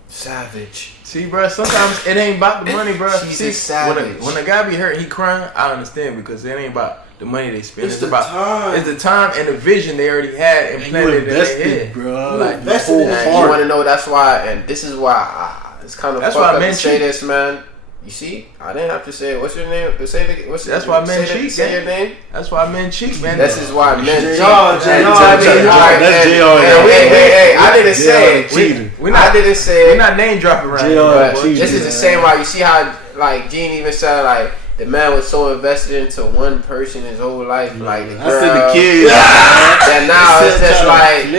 Savage. See, bro, sometimes it ain't about the money, bro. She's savage. When a guy be hurt, he crying, I understand because it ain't about the money they spend. It's the time. It's the time and the vision they already had and planted in their head, bro. Like, invested in his You heart. want to know? That's why, and this is why it's kind of fucked up to say this, man. You see, I didn't have to say it. What's your name? That's why men cheat. Say your name. That's why men cheat, man. This is why men cheat. That's J.R. Hey, I didn't say it. I didn't say it. We're not name dropping around here. But this is the same why you see how, like, Gene even said, like, the man was so invested into one person his whole life, like the girl. I said the kids. That now it's just like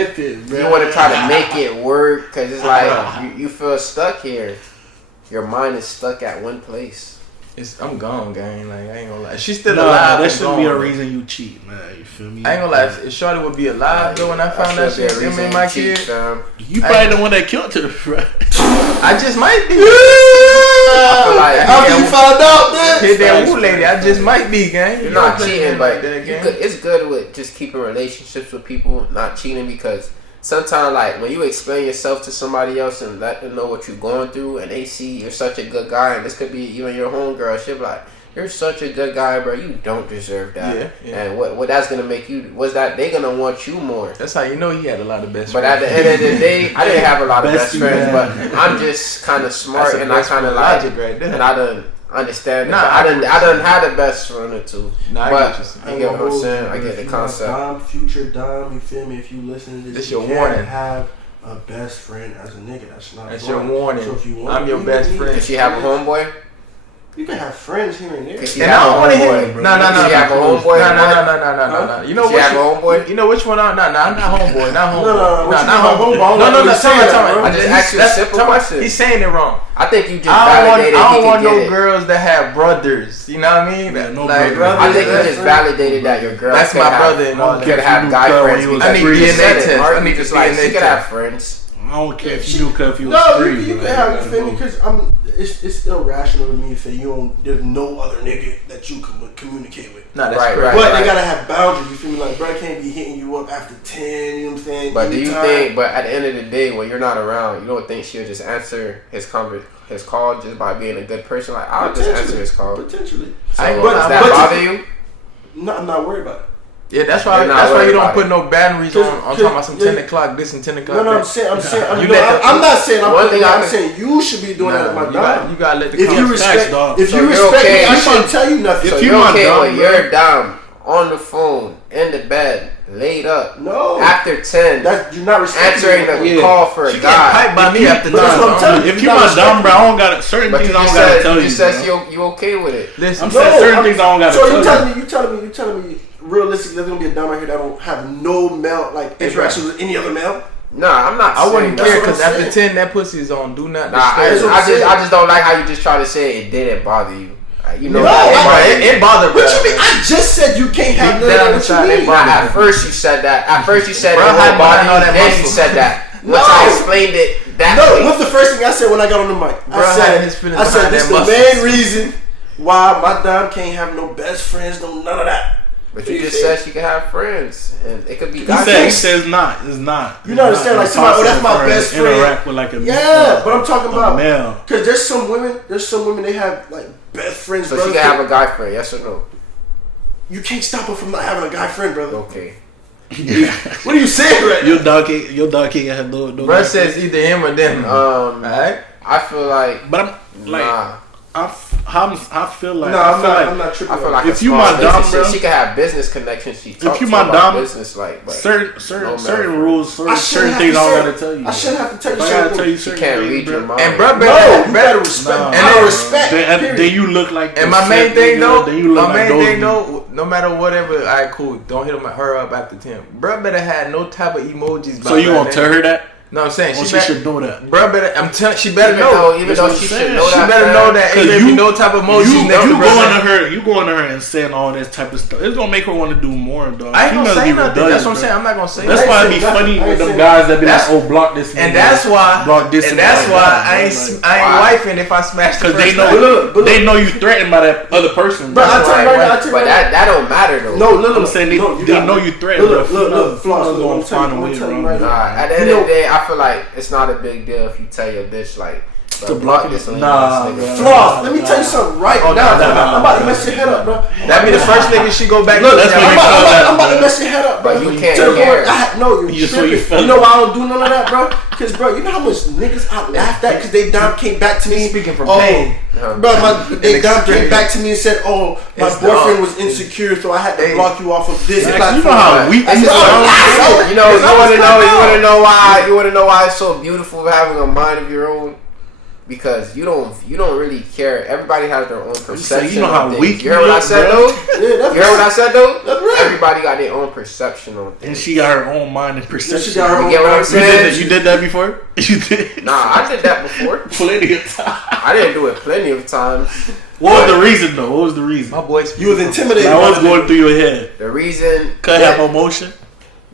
you want to try to make it work because it's like you feel stuck here. Your mind is stuck at one place. I'm gone, gang. Like, I ain't gonna lie. She's still alive. That shouldn't be a reason you cheat, man. You feel me? I ain't gonna lie. If Shorty would be alive though when I found that shit, him and my kid. You probably the one that killed her, bro. I just might be. I feel like After you found out, man. Hit that woo lady. I just might be, gang. You're not cheating, but it's good with just keeping relationships with people, not cheating, because sometimes, like, when you explain yourself to somebody else and let them know what you're going through, and they see you're such a good guy, and this could be even your homegirl, she'll be like, you're such a good guy, bro. You don't deserve that. Yeah. And what that's gonna make you was that they gonna want you more. That's how you know he had a lot of best friends. But at the end of the day, I didn't have a lot of best friends, but I'm just kind of smart and I kind of like, right there. and I done understand. I done had a best friend or two. Nah, but I get what I'm saying. I get the concept. Dom, future Dom, you feel me? If you listen to this, your you warning. can't have a best friend as a nigga. That's your warning. So if you want I'm your best friend. Does she have a homeboy? You can have friends here and there. And I don't want to hear. No. She have a homeboy? No. You know she have a homeboy? You know which one? No, I'm not homeboy. Not homeboy. No. Not homeboy. No. I just asked you a simple question. He's saying it wrong. I think you just validated. I don't want no girls that have brothers. You know what I mean? I think you just validated that your girl. That's my brother-in-law. Could have guy friends. I need DNA test. I need just like she could have friends. I don't care if you do, if you was free. You can have it, feel me? Because it's irrational to me to say there's no other nigga that you can communicate with. No, that's right. But they gotta have boundaries. You feel me? Like, bro, can't be hitting you up after 10. You know what I'm saying? But do you think? But at the end of the day, when you're not around, you don't think she'll just answer his call just by being a good person? Like, I'll just answer his call. Potentially. So does that bother you? No, I'm not worried about it. Yeah, that's why you don't put no boundaries on talking about some 10 o'clock this and 10 o'clock. No, I'm saying. I'm not saying. I'm saying you should be doing that at my dom. You gotta let the if you respect me, I shouldn't tell you nothing. So you're okay when you're down on the phone in the bed, laid up. No. After 10, you're not answering the call for a guy. Pipe by me after 10. If you my dumb, bro, I don't got certain things. I don't gotta tell you. You said you okay with it. Listen, certain things I don't gotta tell you. So you telling me. Realistically, there's gonna be a dom out here that don't have no male interaction with any other male. Nah, I'm not. I wouldn't care because after 10, that pussy is on do not. I just don't like how you just try to say it didn't bother you. You know, it bothered me. What you mean? I just said you can't have none of that. What you mean? At first you said that. At first you said it won't bother you. Then you said that. Once I explained it that way. What's the first thing I said when I got on the mic? I said this is the main reason why my dom can't have no best friends, no none of that. But you just said she can have friends, and it could be guys. He says it's not. It's not. You know, understand? Like somebody, that's my best friend. Interact with like a but I'm talking about male. Because there's some women they have like best friends. So she can have a guy friend, yes or no? You can't stop her from not having a guy friend, brother. Okay. What are you saying right now? Your dog can't have no. Bro says either him or them. Alright. I feel like, but I'm like. Nah. I feel like I'm not tripping. I feel like if you my dom, bro, she could have business connections. She talks if you my dom, business like certain rules, certain things I don't gotta tell you. I shouldn't have to tell you. I gotta tell you She certain can't things, read bro. your mind. And bro, No, you better respect. And respect. Then you look like. And my main thing though, no no matter whatever, alright, cool. Don't hit her up after 10. Bruh better have no type of emojis. So you gonna tell her that? No, I'm saying she should know that. Bruh better. I'm telling. She better know. Even though she should know she that. better know that. Even if you no type of emojis. You going to her and saying all this type of stuff. It's gonna make her want to do more, dog. I ain't gonna say nothing. That's what I'm saying. I'm not gonna say. That's why it'd be funny with them guys that be like, "Oh, block this," and that's why. Block this. And that's why I ain't wifing if I smash the because they know you threatened by that other person. But I tell you right now, but that don't matter though. No, look, I'm saying they know you threatened. Look, Floss, gonna find a way around. At the end of the day, I feel like it's not a big deal if you tell your bitch like to block this. Floss, let me tell you something right now. I'm about to mess your head up, bro. That be the first nigga she go back. Look, that's what I'm about to mess your head up, bro. But you can't care. No, you're tripping. You know why I don't do none of that, bro? Because, bro, you know how much niggas I laughed at because they dom came back to me. Speaking from pain. Bro, they dom came back to me and said, "Oh, my boyfriend was insecure, so I had to block you off of this platform." You know how weak this is. You wanna know why it's so beautiful having a mind of your own? Because you don't really care. Everybody has their own perception. You know how weak you hear what I said though? You hear what I said though? That's right. Everybody got their own perception on things. And she got her own mind and perception. You get what I'm saying? You did that before? You did? Nah, I did that before. Plenty of times. I didn't do it plenty of times. What was the reason though? What was the reason? My boys, you was intimidated. What was going through your head? The reason could have emotion.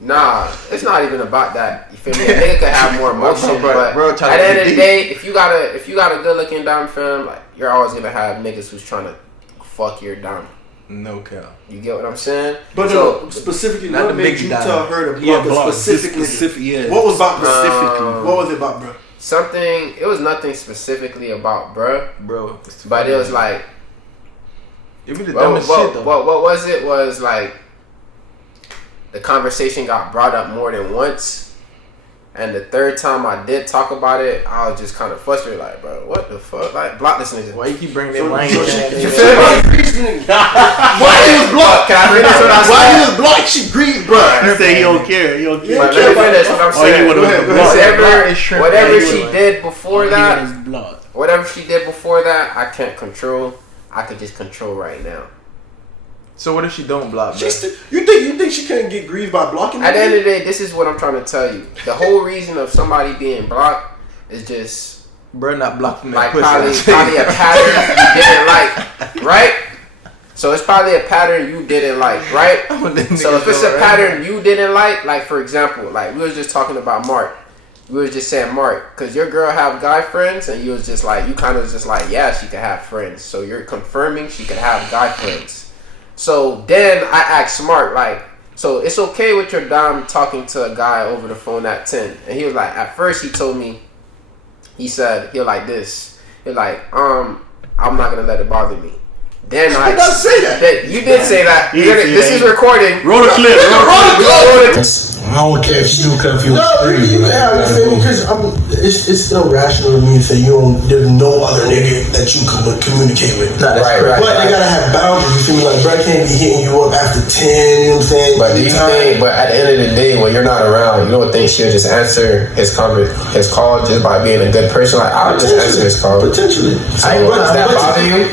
Nah, it's not even about that. You feel me? A nigga could have more emotion, but at the end of the day, if you got a good looking dom fam, like you're always gonna have niggas who's trying to fuck your dom. No cap. You get what I'm saying? But so, specifically, not what the made big you dom. tell her to block specifically? Yeah. What was about specifically? What was it about, bro? It was nothing specifically about bro, but it was like. It be the dumbest shit though. What was it? Was like. The conversation got brought up more than once, and the third time I did talk about it, I was just kind of frustrated, like, bro, what the fuck? Like, block this nigga. Why you keep bringing that line? Why he was blocked? Can I finish what I said? Why he was blocked? She grieved, bro. You say you don't care. You don't care. But let me finish what I'm saying. Whatever she did before that, I can't control. I could just control right now. So what if she don't block? You think she couldn't get grieved by blocking? At the end of the day, this is what I'm trying to tell you. The whole reason of somebody being blocked is just bro not blocking like probably a pattern you didn't like, right? So it's probably a pattern you didn't like, right? So if it's a pattern you didn't like for example, like we was just talking about Mark. We was just saying Mark, cause your girl have guy friends, and you was just like, you kind of was just like, yeah, she could have friends. So you're confirming she could have guy friends. So then I asked Mark, like, so it's okay with your dom talking to a guy over the phone at 10? And he was like, at first he told me, he said, he'll like this. He'll like, I'm not gonna let it bother me. Then I did not say that. You did say that. This is recording. Roll the clip. I don't care if you because you because it's still rational to me to say there's no other nigga that you can communicate with. Right. But they gotta have boundaries. You feel me? Like, bro, I can't be hitting you up after 10. You know what I'm saying? But do you think? But at the end of the day, when you're not around, you don't think she'll just answer his call just by being a good person? Like, I'll just answer his call. Potentially. Does that bother you?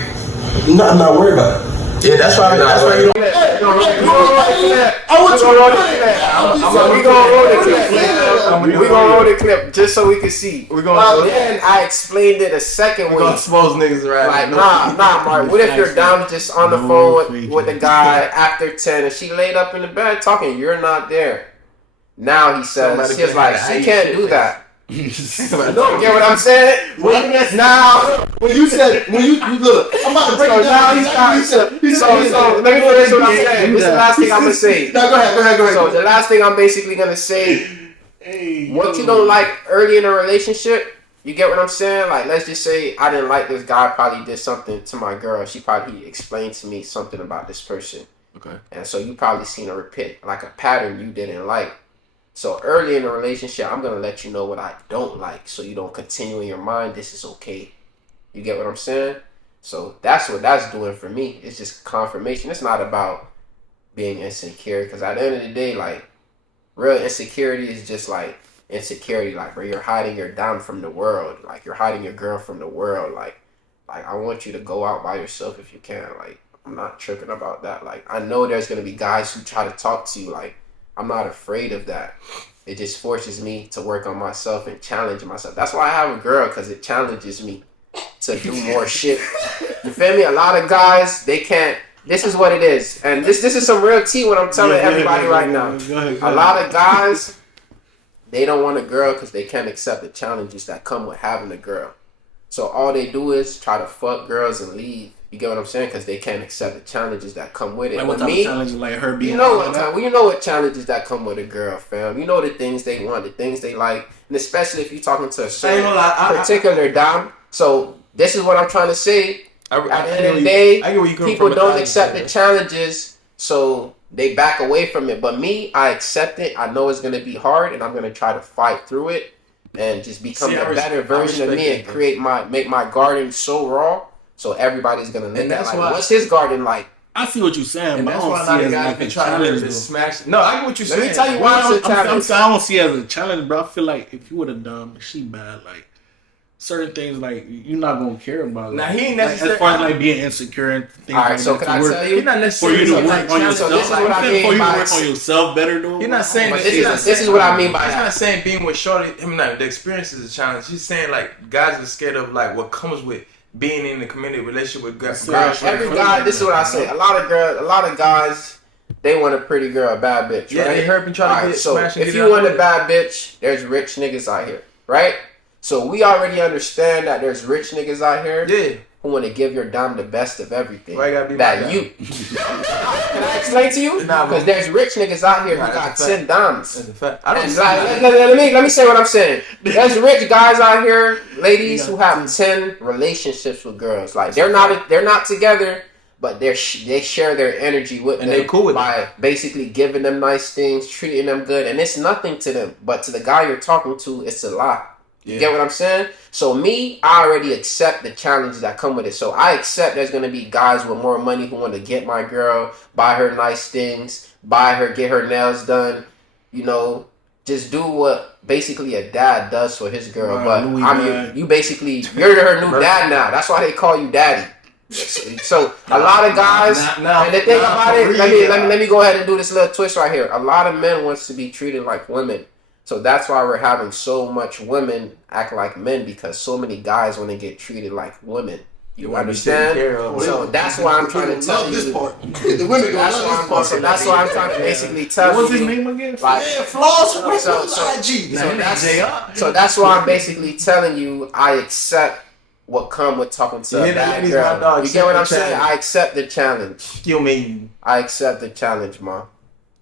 No, I'm not worried about it. Yeah, that's why you don't. We gonna roll the clip just so we can see. Then I explained it a second way. We gonna expose niggas right. Like, nah, Mark. What if you're down just on the phone with the guy after 10 and she laid up in the bed talking? You're not there. Now he says, he's like, she can't do that. You get what I'm saying? Now, when you look, I'm about to break it down. So let me finish what I'm saying. This is the last thing I'm gonna say. No, go ahead. So the last thing I'm basically gonna say, what you don't like early in a relationship, you get what I'm saying? Like, let's just say I didn't like this guy, probably did something to my girl. She probably explained to me something about this person. Okay. And so you probably seen a repeat, like a pattern you didn't like. So early in the relationship, I'm going to let you know what I don't like so you don't continue in your mind, this is okay. You get what I'm saying? So that's what that's doing for me. It's just confirmation. It's not about being insecure, because at the end of the day, like, real insecurity is just like insecurity, like, bro, you're hiding your dime from the world, like, you're hiding your girl from the world, like I want you to go out by yourself if you can. Like, I'm not tripping about that. Like, I know there's gonna be guys who try to talk to you. Like, I'm not afraid of that. It just forces me to work on myself and challenge myself. That's why I have a girl, because it challenges me to do more shit. You feel me? A lot of guys, they can't. This is what it is, and this is some real tea what I'm telling everybody right now. Go ahead. A lot of guys, they don't want a girl because they can't accept the challenges that come with having a girl. So all they do is try to fuck girls and leave. You get what I'm saying? Because they can't accept the challenges that come with it. Like, what type of challenges? Like her being... You know what challenges that come with a girl, fam. You know the things they want, the things they like. And especially if you're talking to a certain particular dom. So this is what I'm trying to say. At the end of the day, people don't accept the challenges, so they back away from it. But me, I accept it. I know it's going to be hard, and I'm going to try to fight through it and just become a better version of me and make my garden so raw. So everybody's gonna look at, like, what's his garden like? I see what you're saying, but I don't see it as like a challenge to smash. No, I get what you're saying. Let me tell you why it's a challenge. I don't see it as a challenge, bro. I feel like if you would have done, she bad, like, certain things, like, you're not gonna care about. Now, he ain't necessarily, as far as like being insecure and things. All right, like, so can I tell you? He's not necessarily for you to work on yourself. So this is what I mean by work on yourself better, though. You're not saying that. This is what I mean by that. He's not saying being with shorty. I mean, the experience is a challenge. He's saying, like, guys are scared of, like, what comes with being in the committed relationship with girls. Every guy, this is what I say. A lot of guys, they want a pretty girl, a bad bitch. Yeah, right? they hurt and try to get smashed. If you want a bad bitch, there's rich niggas out here, right? So we already understand that there's rich niggas out here who want to give your dom the best of everything. Why you gotta be that you? Can I explain to you? Because there's rich niggas out here who got 10 doms. That's a fact. Let me say what I'm saying. There's rich guys out here, ladies, who have 10 relationships with girls. Like, they're not together, but they share their energy with them. And they cool with by basically giving them nice things, treating them good, and it's nothing to them. But to the guy you're talking to, it's a lot. You get what I'm saying? So me, I already accept the challenges that come with it. So I accept there's going to be guys with more money who want to get my girl, buy her nice things, get her nails done, you know, just do what basically a dad does for his girl. But you're her new dad now. That's why they call you daddy. So a lot of guys, and the thing about it, let me go ahead and do this little twist right here. A lot of men wants to be treated like women. So that's why we're having so much women act like men, because so many guys want to get treated like women. You understand? So that's why I'm trying to tell you. This part. The women go this part. So that's why I'm trying to basically tell you. What's his name again? Like, Flaws. IG. So that's why I'm basically telling you I accept what come with talking to a bad girl. You get what I'm saying? I accept the challenge. You mean? I accept the challenge, ma.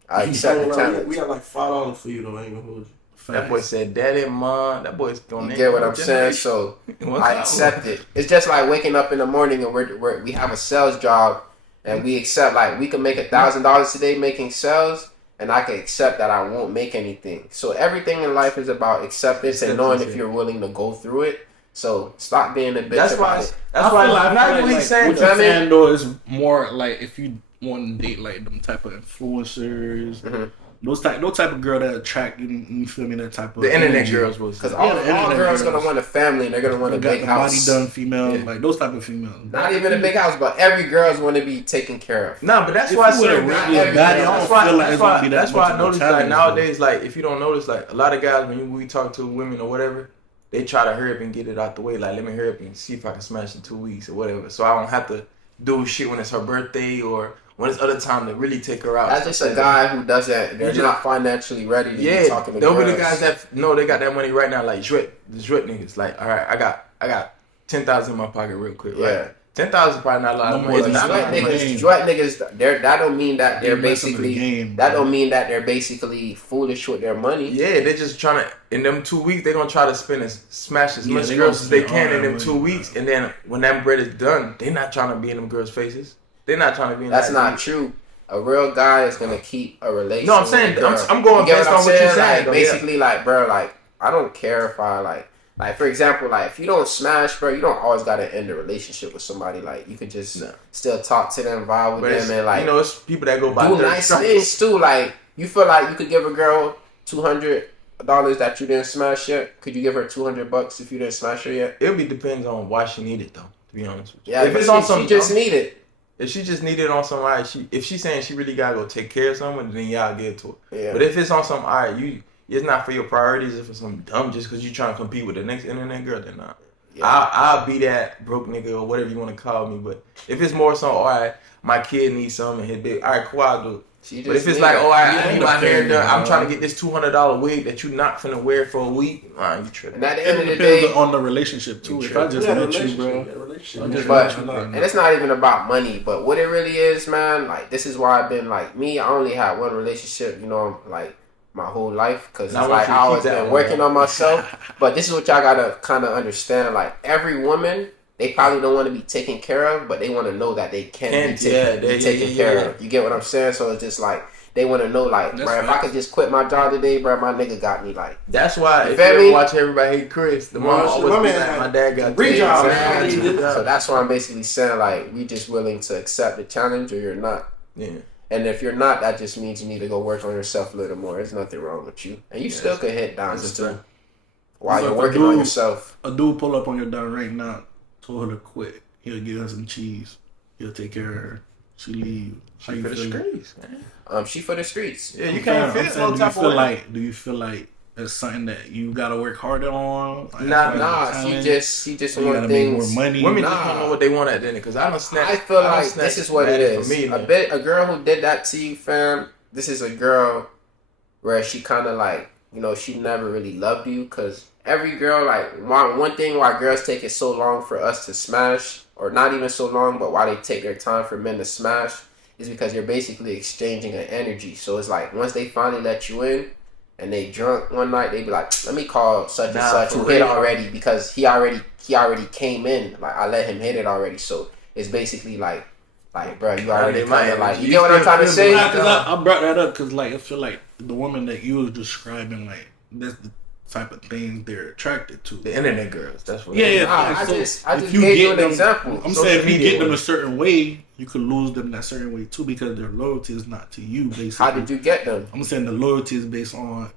I accept the challenge. We got like $5 for you though. I ain't gonna hold you. That boy said, "Daddy, mom." That boy's going. You get what I'm saying? So I accept it. It's just like waking up in the morning and we have a sales job, and we accept, like, we can make $1,000 today making sales, and I can accept that I won't make anything. So everything in life is about acceptance and knowing if you're willing to go through it. So stop being a bitch. That's why. Not what he's saying. What you're saying though is more like if you want to date like them type of influencers. Mm-hmm. Those type of girl that attract you feel me? That type of the internet girls was because all girls gonna want a family and they're gonna want a big house. Body done female, like those type of females. Not even a big house, but every girl's want to be taken care of. No, but that's why I said that's why I noticed like nowadays, like if you don't notice, like a lot of guys when we talk to women or whatever, they try to hurry up and get it out the way. Like, let me hurry up and see if I can smash in 2 weeks or whatever, so I don't have to do shit when it's her birthday or when it's other time to really take her out. That's just a guy who does that. They're not financially ready to be talking to girls. They'll be the guys that know they got that money right now, like the Dret niggas. Like, all right, I got 10,000 in my pocket real quick. Yeah. Right? 10,000 probably not a lot of money. Dret niggas, that don't mean that they're basically that don't mean that they're basically foolish with their money. Yeah, they're just trying to, in them 2 weeks, they're gonna try to smash as much girls as they can in them 2 weeks, and then when that bread is done, they're not trying to be in them girls' faces. They're not trying to be in That's not true. A real guy is gonna keep a relationship. No, I'm saying I'm going based on what you're saying. Like, basically, like, bro, like, I don't care if I like Like, for example, like, if you don't smash, bro, you don't always gotta end a relationship with somebody. Like, you could just still talk to them, vibe with them, and, like, you know, it's people that go by do nice things, too. Like, you feel like you could give a girl $200 that you didn't smash yet? Could you give her $200 if you didn't smash her yet? It be depends on why she need it, though, to be honest with you. Yeah, if it's on some, she just need it. If she just need it on some, if she's saying she really gotta go take care of someone, then y'all give it to her. Yeah. But if it's on some, it's not for your priorities. If it's some dumb, just because you trying to compete with the next internet girl, then not. Yeah. I'll be that broke nigga or whatever you want to call me. But if it's more so, all right, my kid needs something and his big, all right, cool, I'll do it. But if it's like, oh, I need my hair done, I'm trying to get this $200 wig that you're not finna wear for a week, you tripping. And at the end of the day, on the relationship too. If I just met you, bro, and it's not even about money, but what it really is, man. Like, this is why I've been like me. I only had one relationship, you know, like my whole life, because it's like I always been working on myself. But this is what y'all gotta kind of understand. Like, every woman, they probably don't want to be taken care of, but they want to know that they can be taken care of. You get what I'm saying? So it's just like, they want to know, like, bro, if I could just quit my job today, bro, my nigga got me, like. That's why, if you ever watch Everybody Hate Chris, the mom always be like, my dad got three jobs. So that's why I'm basically saying, like, we just willing to accept the challenge, or you're not. Yeah. And if you're not, that just means you need to go work on yourself a little more. There's nothing wrong with you. And you still could hit downs too, while you're working on yourself. A dude pull up on your dime right now, told her to quit. He'll give her some cheese. He'll take care of her. She leave. She for the streets, man. She for the streets. Yeah, you can't feel no type of way. Do you feel like it's something that you gotta work harder on? Like, nah. She just want things. More money. Women just don't know what they want at the end. Because I feel like this is what it is. Me, a girl who did that to you, fam. This is a girl where she kind of like, you know, she never really loved you. Because every girl, like, one thing why girls take it so long for us to smash, or not even so long, but why they take their time for men to smash, is because you're basically exchanging an energy. So it's like, once they finally let you in and they drunk one night, they be like, let me call such and such who hit already, because he already came in. Like, I let him hit it already. So it's basically like, bro, you already kind of like, you get what I'm trying to say? I brought that up because, like, I feel like the woman that you was describing, like, that's the type of things they're attracted to. The internet girls, that's what. I just gave you an example. I'm saying if you get them a certain way, you could lose them that certain way too, because their loyalty is not to you, basically. How did you get them? I'm saying the loyalty is based on,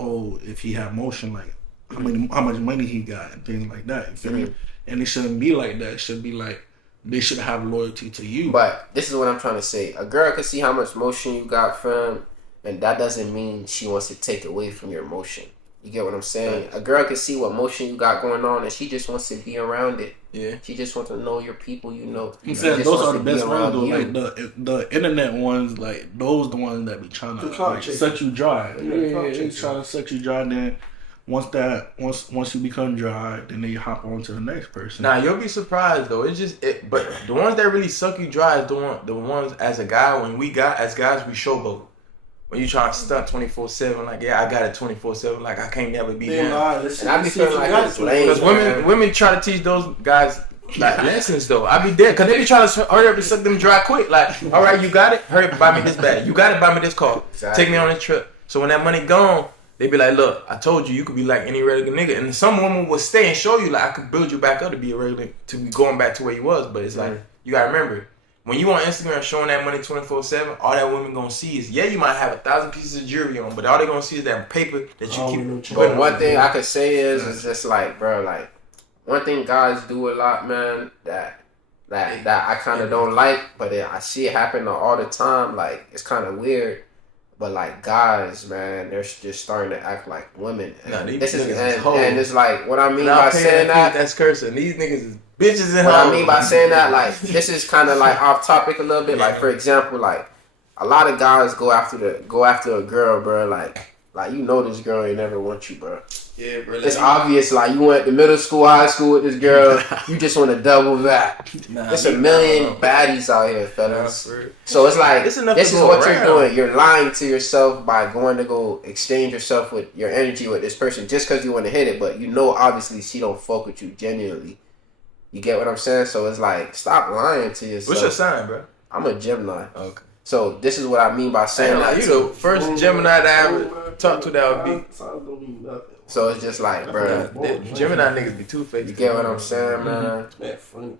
if he had motion, like how much money he got and things like that. You feel me? And it shouldn't be like that. It should be like, they should have loyalty to you. But this is what I'm trying to say. A girl can see how much motion you got from, and that doesn't mean she wants to take away from your motion. You get what I'm saying? A girl can see what motion you got going on, and she just wants to be around it. Yeah. She just wants to know your people, you know. I'm saying those are the best ones, though. Like, the internet ones, like, those the ones that be trying to like, set you dry. They trying to set you dry, then once you become dry, then they hop on to the next person. Nah, you'll be surprised, though. It's just, but the ones that really suck you dry is the ones, as a guy, as guys, we showboat. When you trying to stunt 24/7, like, yeah, I got it 24/7, like, I can't never be down. And I be feeling like it's lame. Because women try to teach those guys, like, lessons, though. I be dead, because they be trying to hurry up and suck them dry quick. Like, all right, you got it? Hurry up, buy me this bag. You got it? Buy me this car. Exactly. Take me on this trip. So when that money gone, they be like, look, I told you could be like any regular nigga. And some woman will stay and show you, like, I could build you back up to be a regular, to be going back to where you was. But it's like, you got to remember, when you on Instagram showing that money 24/7, all that women gonna see is, you might have 1,000 pieces of jewelry on, but all they gonna see is that paper that you keep. But one thing I could say is just like, bro, like, one thing guys do a lot, man, that I kind of don't like, but I see it happen all the time. Like, it's kind of weird, but like, guys, man, they're just starting to act like women. And and it's like, what I mean by saying that's cursing. These niggas is bitches in What I mean by saying that, like, this is kind of like off topic a little bit. Like, for example, like, a lot of guys go after a girl, bro. Like you know this girl ain't never want you, bro. Yeah, bro. It's obvious. Like, you went to middle school, high school with this girl. You just want to double that. There's a million baddies out here, fellas. So it's like, this is what you're doing. You're lying to yourself by going to go exchange yourself with your energy with this person just because you want to hit it. But you know, obviously, she don't fuck with you genuinely. You get what I'm saying? So it's like, stop lying to yourself. What's your sign, bro? I'm a Gemini. Okay. So this is what I mean by saying that. You the first Gemini that I ever talked to that would be. Signs don't mean nothing. So it's just like, bro, Gemini niggas be two-faced. you get what I'm saying, man? Man, funny.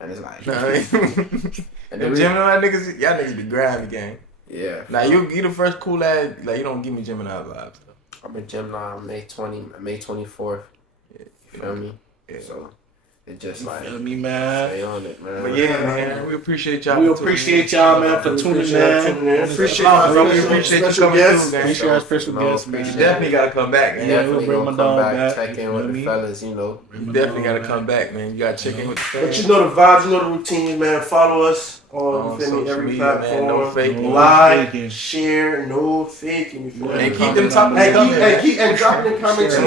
And it's like, and them Gemini niggas, y'all niggas be grimy, gang. yeah. Now you the first cool ass, like you don't give me Gemini vibes. I'm a Gemini May 24th. You feel me? Yeah. So it's just like, Feel me, man. stay on it, man. But yeah, man, we appreciate y'all. We appreciate y'all, man, for tuning in. Appreciate y'all, bro. We appreciate you coming through, man. Appreciate our special guest, man. You definitely gotta come back, man. Definitely we'll gonna bring come my back, dog check in with the fellas, you know. You definitely gotta come back, man. You gotta check in with the But fans. you know the vibes, you know the routine, man. Follow us On on you feel me, social every media, platform. man. No faking. Like, faking. share, no faking. You feel me? And keep them topics coming. And drop in the comments Share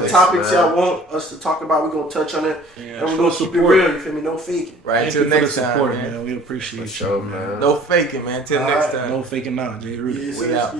the topics man. y'all want us to talk about. We're gonna touch on it. Yeah. And we're gonna keep it real, you feel me? No faking. Right, Thank you until for next the time, support, man. man. We appreciate For sure, you, man. No faking, man. Till next time. No faking out, Jay Rudy. Yes, We sir. out.